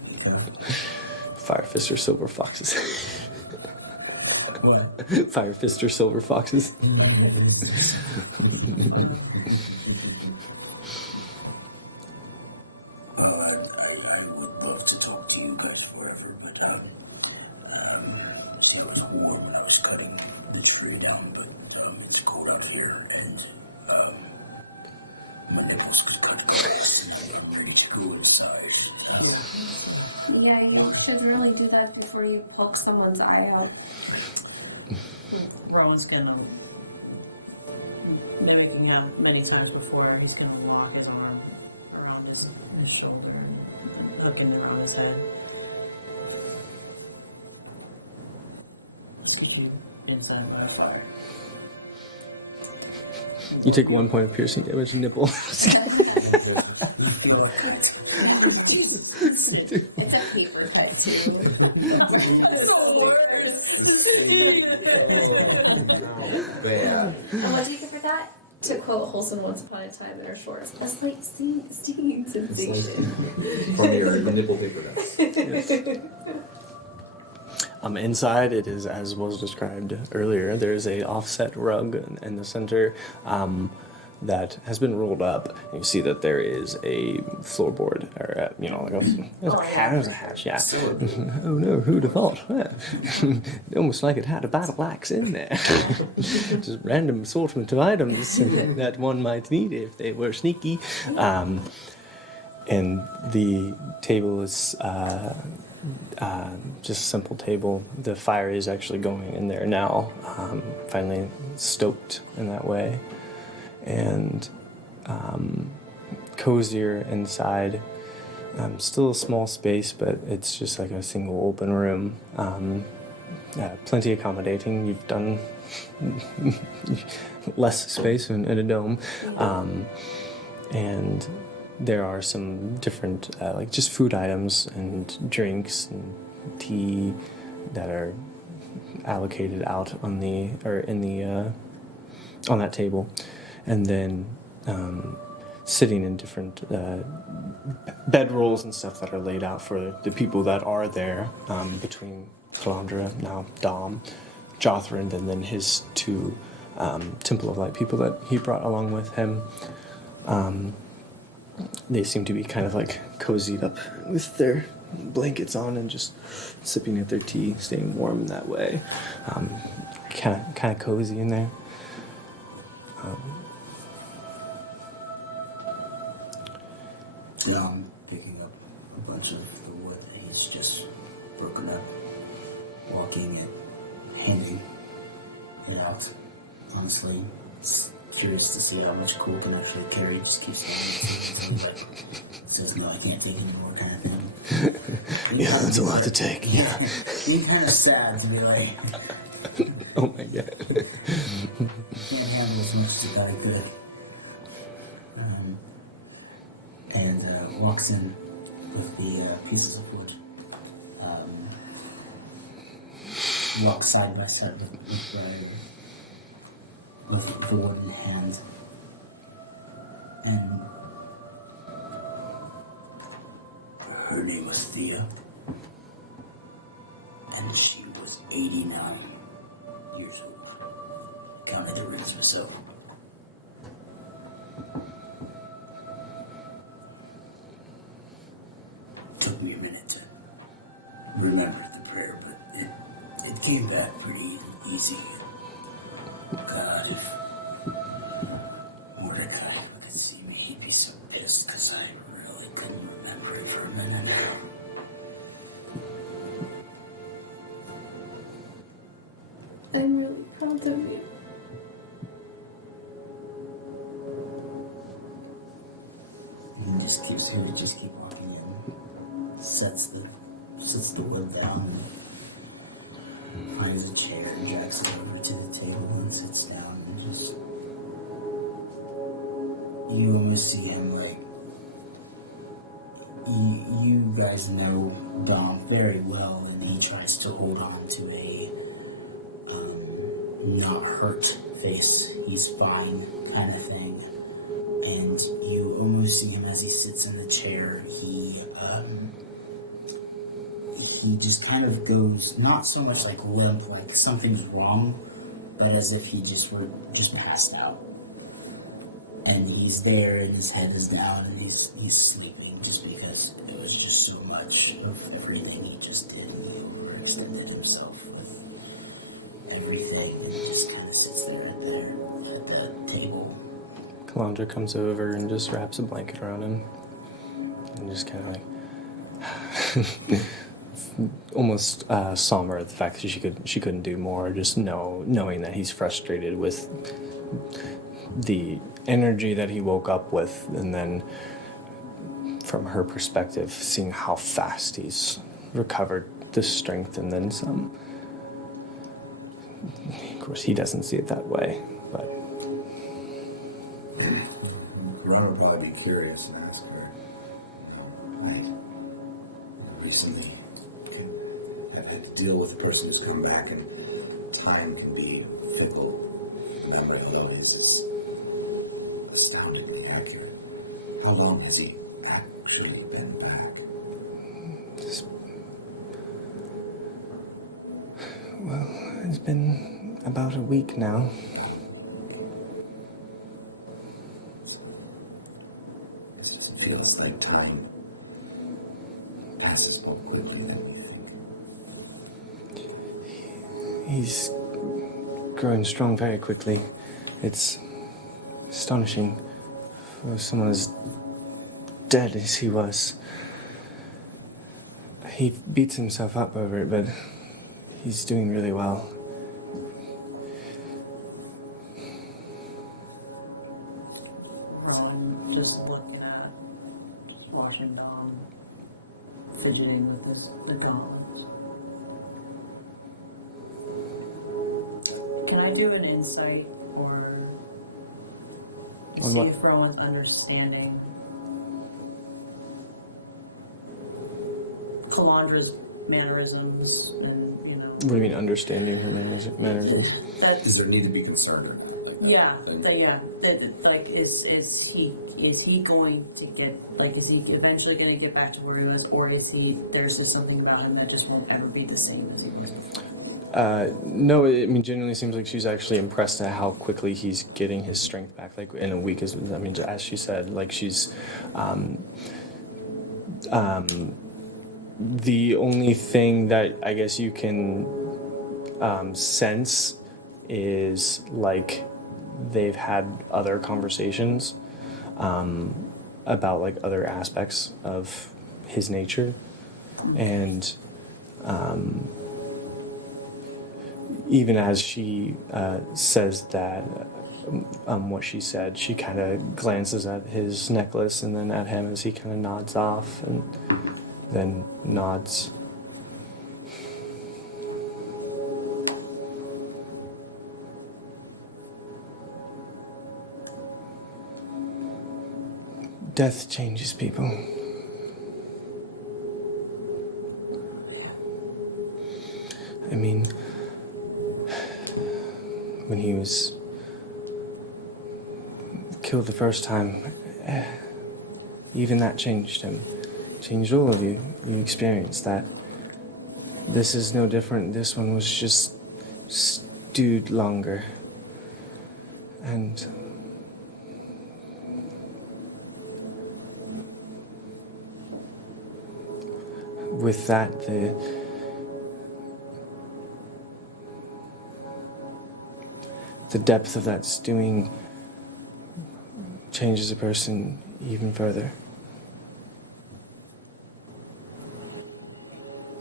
Be careful. Fire Fist or Silver Foxes. What? Fire Fist or Silver Foxes. Fire Fist or something. Well, I would love to talk to you guys forever, but see, I was warm when I was cutting the tree down, but it's cold out here, and my nipples could cut glass, and I'm ready to go inside. Yeah, you should really do that before you poke someone's eye out. Rowan's gonna, mimicking how many times before, he's gonna lock his arm around his shoulder and hooking around his head. Let's get you inside by a fire. You take 1 point of piercing damage nipple. You feel like cut. Jesus, instant. It's a paper cut too. It's the worst. The sting. Oh, no. Bad. And what do you get for that? To quote Holson Once Upon a Time in her shorts, a slight stinging sensation. From your nipple paper cuts. Inside, it is as was described earlier. There's a offset rug in the center that has been rolled up. You see that there is a floorboard, or like a. Oh yeah, for sure. Yeah. Oh no, who'd have thought? Yeah. Almost like it had a battle axe in there. Just random assortment of items that one might need if they were sneaky. And the table is just a simple table. The fire is actually going in there now, finally stoked in that way. And cozier inside. Still a small space, but it's just like a single open room. Plenty accommodating. You've done less space in a dome. Yeah. And there are some different, like just food items and drinks and tea that are allocated out on on that table, and then sitting in different bedrolls and stuff that are laid out for the people that are there, between Calandra, now Dom, Jothrin, and then his two Temple of Light people that he brought along with him. They seem to be kind of like cozied up with their blankets on and just sipping at their tea, staying warm that way. Kind of cozy in there. Dom picking up a bunch of the wood that he's just broken up, walking it, handing it out. Honestly, it's curious to see how much Cole can actually carry. Just keeps handing it to him until he like says, "No, I can't take anymore," kind of thing. Being kind of that's a lot to take. Yeah, being kind of sad to be like, Oh my god. can't handle as much as he thought he could. And walks in with the pieces of wood. Walks side by side with Ryder, with the wood in hand. And Her name was Thea. And she was 89 years old. I counted the rings myself. Took me a minute to remember the prayer, but it came back pretty easy. God, if Mordecai could see me, he'd be so pissed because I really couldn't remember it for a minute. I'm really proud of you. he would just keep walking in, sets the wood down, and finds a chair and drags it over to the table and sits down and just, you almost see him like, you guys know Dom very well, and he tries to hold on to a not hurt face, he's fine kind of thing. And you almost see him as he sits in the chair, he just kind of goes, not so much like limp, like something's wrong, but as if he just passed out. And he's there and his head is down and he's sleeping just because it was just so much of everything he just did, and he overextended himself with everything and just kind of sits there at the table. Calandra comes over and just wraps a blanket around him and just kind of almost somber at the fact that she couldn't do more, just knowing that he's frustrated with the energy that he woke up with, and then from her perspective, seeing how fast he's recovered the strength and then some. Of course, he doesn't see it that way, but Karan would probably be curious and ask her, I recently have had to deal with a person who's come back, and time can be fickle for the memory, although his is astoundingly accurate. How long has he actually been back? Well, it's been about a week now. About a week. So, I guess it doesn't feel as like time passes more quickly than we think. He's growing strong very quickly. It's astonishing for someone as dead as he was. He beats himself up over it, but he's doing really well. Rowan just watching Dom fidgeting with the gauntlets. Can I do an insight or to see if Rowan's understanding Calandra's mannerisms and, What do you mean, understanding him? that Is there need to be concerned or not? Like that yeah, type of thing? like is he going to get, like, is he eventually going to get back to where he was, or there's just something about him that just won't ever be the same as he was before? No, I mean, genuinely seems like she's actually impressed at how quickly he's getting his strength back. Like in a week, as she said, like she's, the only thing that I guess you can sense is like they've had other conversations about like other aspects of his nature, and even as she says that, what she said, she kind of glances at his necklace and then at him as he kind of nods off and then nods. Death changes people. Yeah. I mean, when he was killed the first time, even that changed him. Changed all of you. You experienced that. This is no different. This one was just stewed longer. And with that, the depth of that stewing changes a person even further.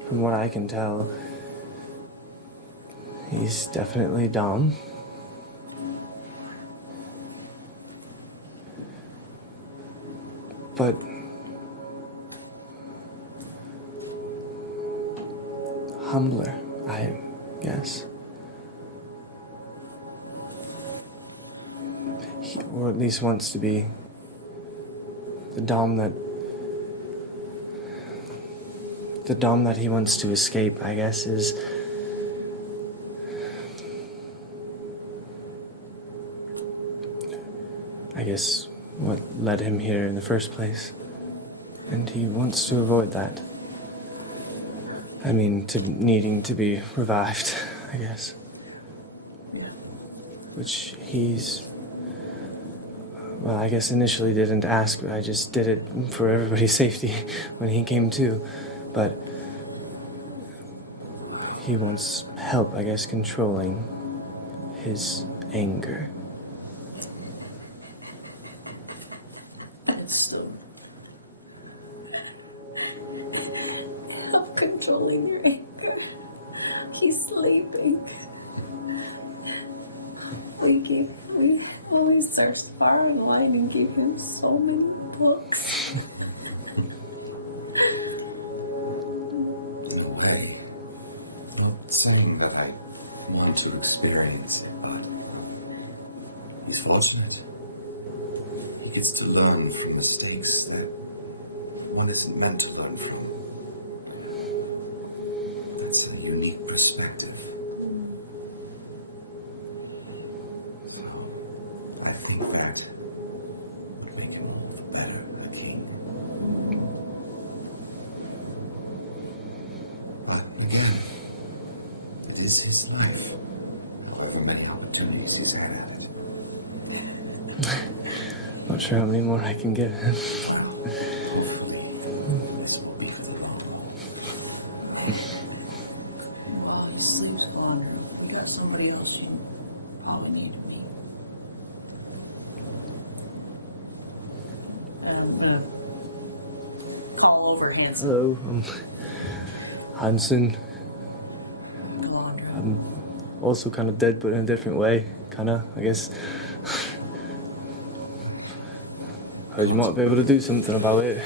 From what I can tell, he's definitely Dom. But humbler, I guess. Or at least wants to be the Dom that he wants to escape, I guess, is what led him here in the first place. And he wants to avoid that. I mean, to needing to be revived, I guess. Yeah. Which well, I guess initially didn't ask, I just did it for everybody's safety when he came to. But he wants help, I guess, controlling his anger. It's still. Help controlling your anger. He's sleeping. We searched far and wide and gave him so many books. In a way, not saying that I want to experience it, but he's fortunate. He gets to learn from mistakes that one isn't meant to learn from. That's a unique perspective. So, I think that would make him all the better a king. But again, it is his life, however many opportunities he's had at it. Not sure how many more I can give him. Well, hopefully this will be for the long haul. While he sleeps, Calandra, we got somebody else you probably need to meet. And I'm gonna call over Hanson. Hello, Hansen. Calandra. Also kind of dead, but in a different way. Kind of, I guess. I might be able to do something about it.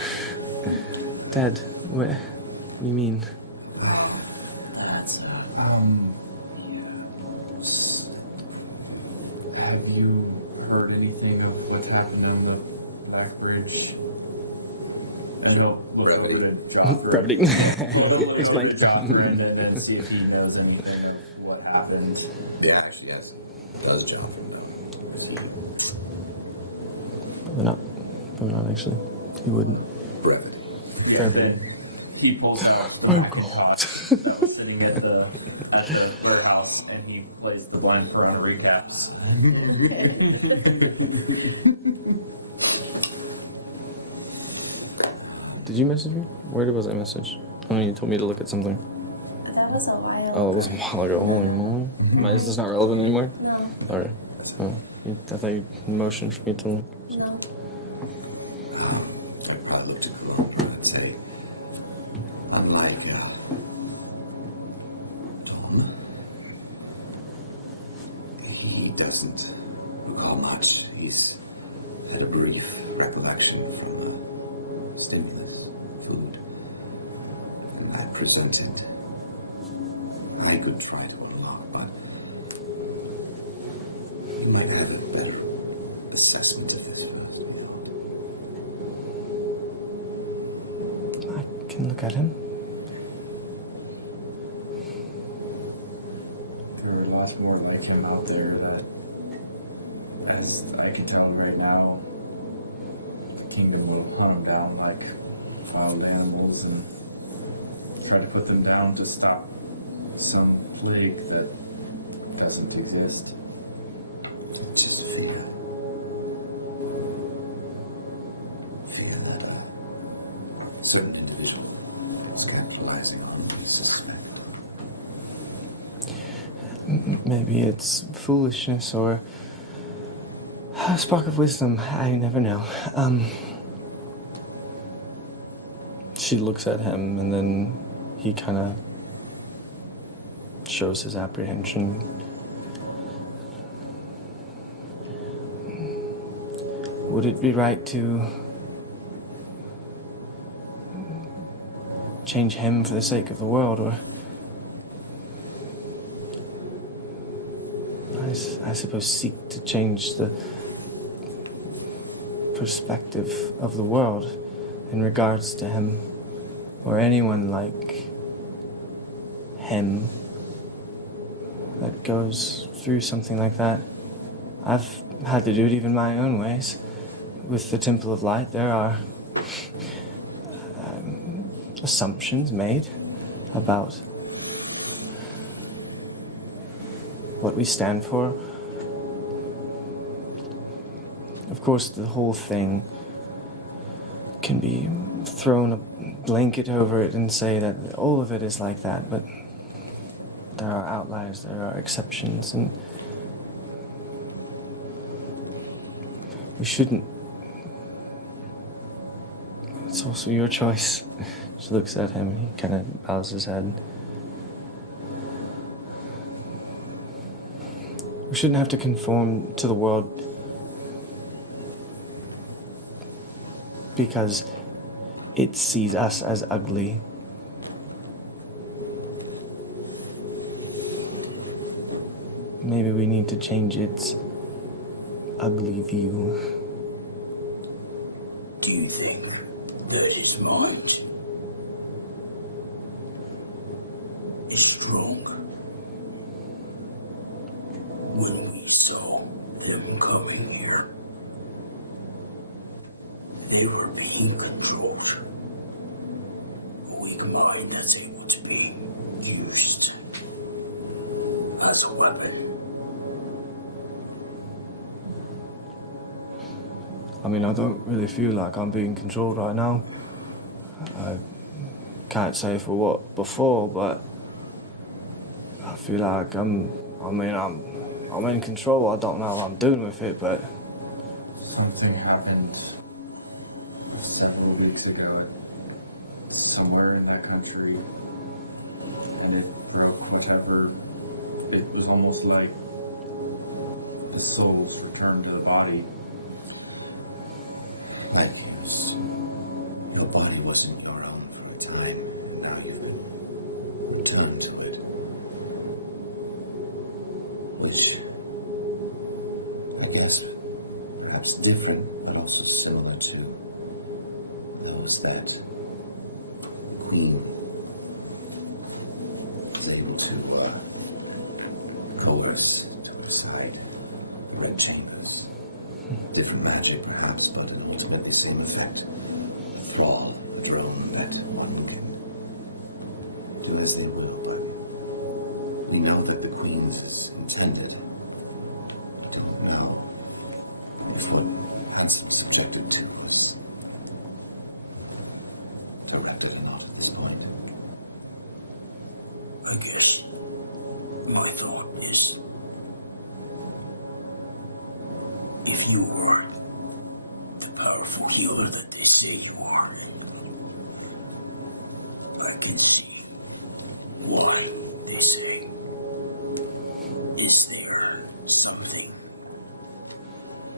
Dad, what do you mean? Oh, that's Have you heard anything of what's happened on the Black Bridge? And he'll look Brevity. over to Jothrin. Well, he'll look over to Jothrin and then see if he knows anything of what happened. Yeah, actually, yes. Does Jotham know? Is he Probably not. Probably not, actually. He wouldn't. brevity? Yeah, then he pulls out the Macintosh that was sitting at the warehouse and he plays the blind piranha recaps. Did you message me? Where was I message? I mean, you told me to look at something. That was a while Oh, it ago. was a while ago. No. Is this not relevant anymore? No. Alright. it. I thought you motioned for me to. No. I'd probably look to Calandra and say, unlike Tom, he doesn't recall much. He's had a brief recollection from a stimulus, food, and I presented. I could try to unlock, but you might have a better assessment of this first, we thought. I can look at him. There are lots more like him out there that, as I can tell right now, the kingdom will hunt them down like wild animals and try to put them down to stop some plague that doesn't exist. Just fear. Fear that a certain individual is capitalizing on, we suspect. Maybe it's foolishness or a spark of wisdom. I never know. She looks at him and then he kind of shows his apprehension. Would it be right to change him for the sake of the world, or I suppose seek to change the perspective of the world in regards to him, or anyone like him that goes through something like that? I've had to do it even my own ways. With the Temple of Light, there are assumptions made about what we stand for. Of course, the whole thing can be thrown a blanket over it and say that all of it is like that, but there are outliers, there are exceptions, and we shouldn't. It's also your choice. She looks at him, he kind of bows his head. We shouldn't have to conform to the world because it sees us as ugly. Maybe we need to change its ugly view. Do you think that his mind is strong? When we saw them coming here, they were being controlled. A weak mind that's able to be used as a weapon. I mean, I don't really feel like I'm being controlled right now. I can't say for what before, but I feel like I'm in control. I don't know what I'm doing with it, but Something happened several weeks ago somewhere in that country, and it broke whatever. It was almost like the souls returned to the body. Like it was, your body wasn't your own for a time, and now you've been returned to it. Which, I guess, perhaps different, but also similar to those that the Queen is able to coerce to her side. The Red Chambers. Different magic, perhaps, but an ultimately same effect. A thrall, a drone that one can do as they will, but we know that the Queen's is intended. We don't know if what Hansom's subjected to was directed or not at this point. I guess my thought is if you are the powerful healer that they say you are, I can see why they say. Is there something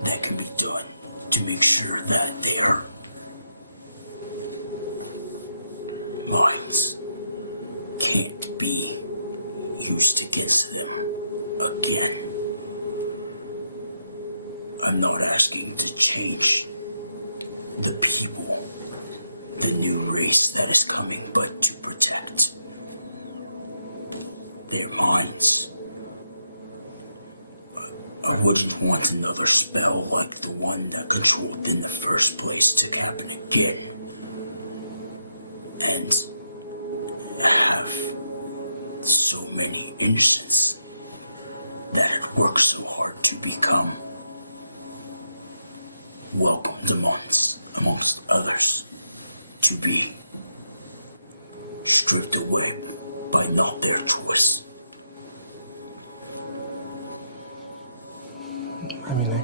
that can be done to make sure that their minds can't be used against them again? I'm not asking to change the people, the new race that is coming, but to protect their minds. I wouldn't want another spell like the one that controlled in the first place to happen again. And have so many innocents that had worked so hard to become welcomed amongst others to be stripped away by not their choice. I mean,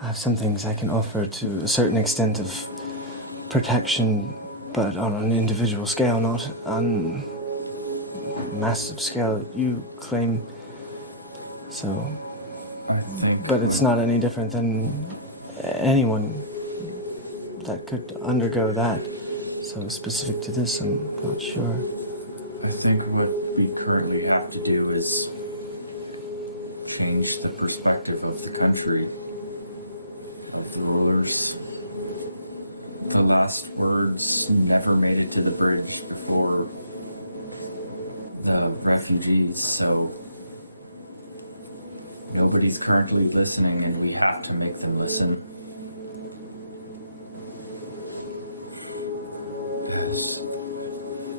I have some things I can offer to a certain extent of protection, but on an individual scale, not on a massive scale. You claim so. I think. But it's not any different than anyone that could undergo that. So specific to this, I'm not sure. I think what we currently have to do is change the perspective of the country, of the rulers. The last words never made it to the bridge before the refugees, so nobody's currently listening, and we have to make them listen. Yes.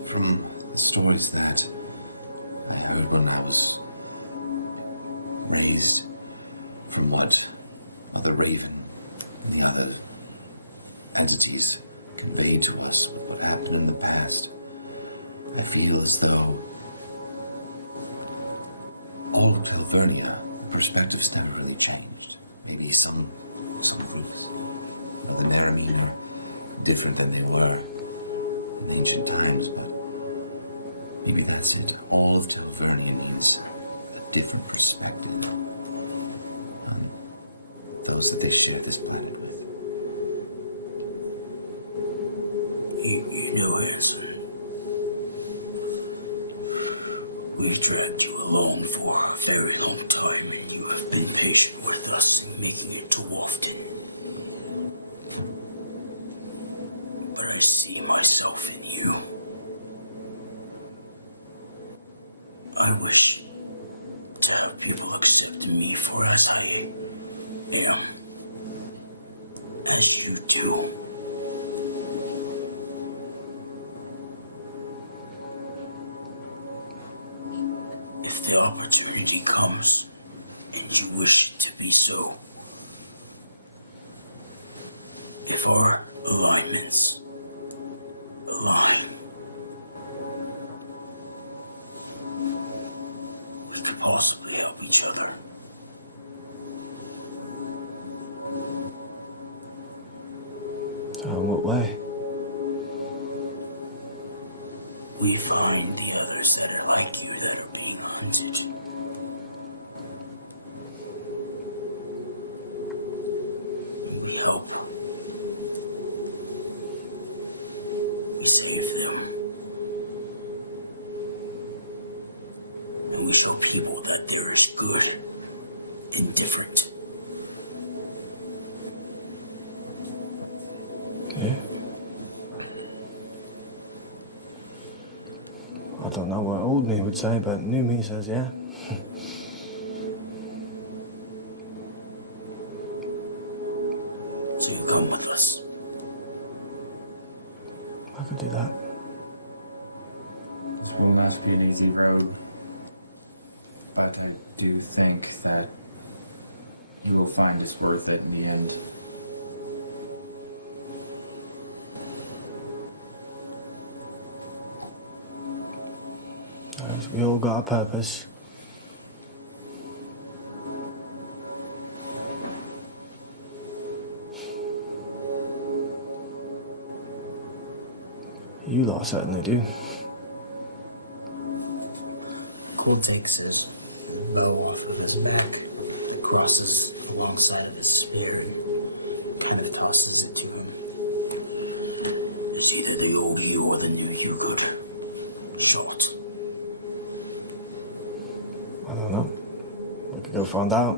From the stories that I heard when I was raised, from what Mother Raven and the other entities conveyed to us with what happened in the past, I feel as though all of Telvernia, the perspective's never really changed. Maybe some groups, the Naramine are different than they were in ancient times, but maybe that's it. All of Telvernia needs a different perspective on those that they share this planet with. You know, Hanson, we've dragged you along for a very long time, and you have been patient with us in making it too often. But I see myself in you. I wish to have people accept me for as I am, as you do. If the opportunity comes and you wish it to be so, if our alignments align, we could possibly help each other. What way? We find the others that are like you that are being hunted. And we help. We save them. And we show people that there is good in different. I don't know what old me would say, but new me says yeah. So you come with us. I could do that. This will not be an easy road, but I do think that you will find it's worth it in the end. We all got a purpose. You lost that in the dude. Cool takes his bow off of his back, that crosses alongside of his spear, and kind of tosses it to him. Is either the old you or the new you good? Shot. I don't know. We can go find out.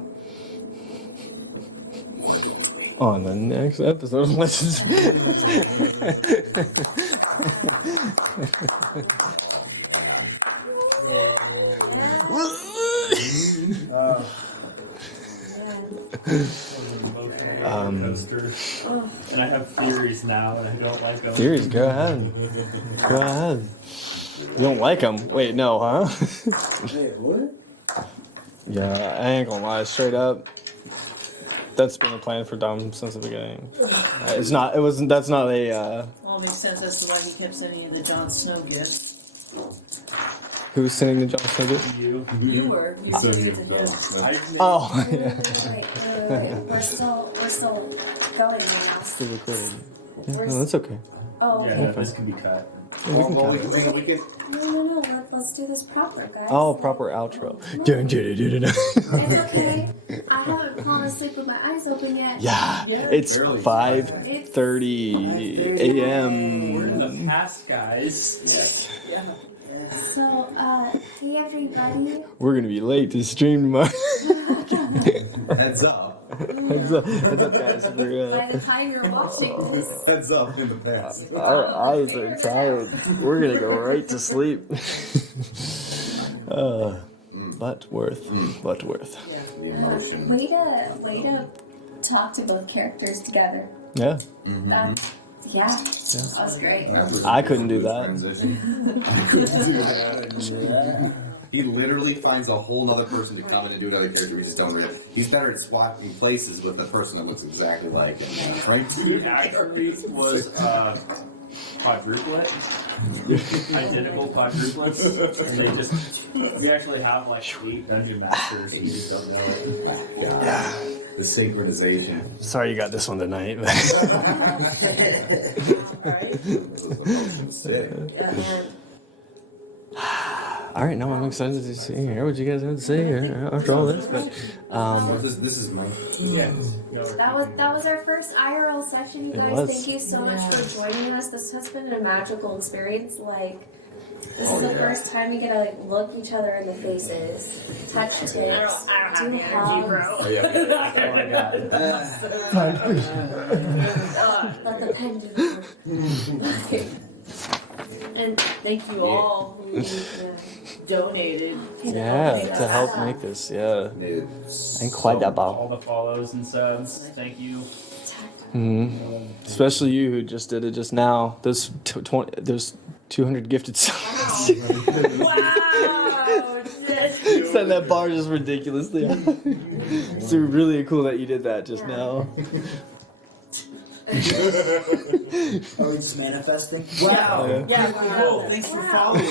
Why don't we? On the next episode of Legends. Yeah. Man. That was an emotional roller coaster. And I have theories now, and I don't like them. Theories, go ahead. Go ahead. You don't like him? Wait, no, huh? Wait, what? Yeah, I ain't gonna lie, straight up. That's been the plan for Dom since the beginning. It's not. It wasn't. That's not a. Well, it makes sense as to why he kept sending you the Jon Snow gifts. Who's sending the Jon Snow gift? You. You were sending it to him. I made Oh. Wait. We're still going right now. We're No, that's okay. Oh, Yeah, okay. no, this can be cut. Or well, we can. No. Let's do this proper, guys. Oh, Like, proper outro. come on. Yeah. It's okay. I haven't fallen asleep with my eyes open yet. Yeah. It's Barely. 5:30 5:30. a.m. We're in the past, guys. Yes. Yeah. So, hey everybody. We're gonna be late to stream tomorrow. Heads up. By the time you're watching this, Heads up in the past. you probably figured it out. We're gonna go right to sleep. But worth. Yeah. The emotion. Way to talk to both characters together. Yeah. That was great. I couldn't do Smooth that. Transition. I couldn't do that. He literally finds a whole nother person to come in and do another character. We just don't realize. He's better at swapping places with the person that looks exactly like him. Right? Two It different actually characters. was quadruplet. Identical quadruplets. We actually have like 8 dungeon masters. You just don't know it. My God. The synchronization. Sorry you got this one tonight. Alright. This is emotion sick. Yeah. And All right, now I'm excited to see here what you guys have to say I here. think Okay, this let's- one should keep. This is my. Yes. that was our first IRL session, you guys. was. Thank you so much for joining us. This has been a magical experience. Like, this is the first time we get to like look each other in the faces, touch tips. I don't have the energy, bro. Oh my God. Let the pendulum work. And thank you all who donated to help Yeah, make to this help happen. make this, yeah. Made it Ain't quite that All ball. the follows and subs. Thank you. Especially you who just did it just now. There's 200 gifted subs. Wow! Shit. Said that bar is ridiculous there. It's really cool that you did that just now. Are we just manifesting? Wow. Yeah, we're Cool. good. Thanks for following.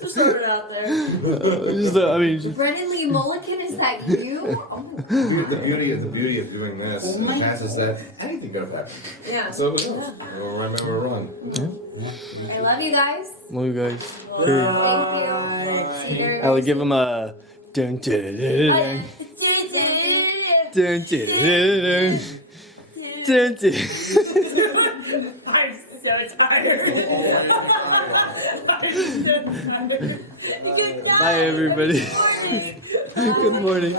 Just throw it out there. Brennan Lee Mulligan, is that you? Oh my god. The beauty of doing this in the past is that anything could have happened. Yeah. So who knows? We'll remember wrong. I love you guys. Love you guys. Thank you. See you very, I very would give soon. him a. Dun, dun, dun, dun, dun, dun, dun. I'm so tired. I'm so tired. Good night. Bye, everybody. Good morning. Good morning.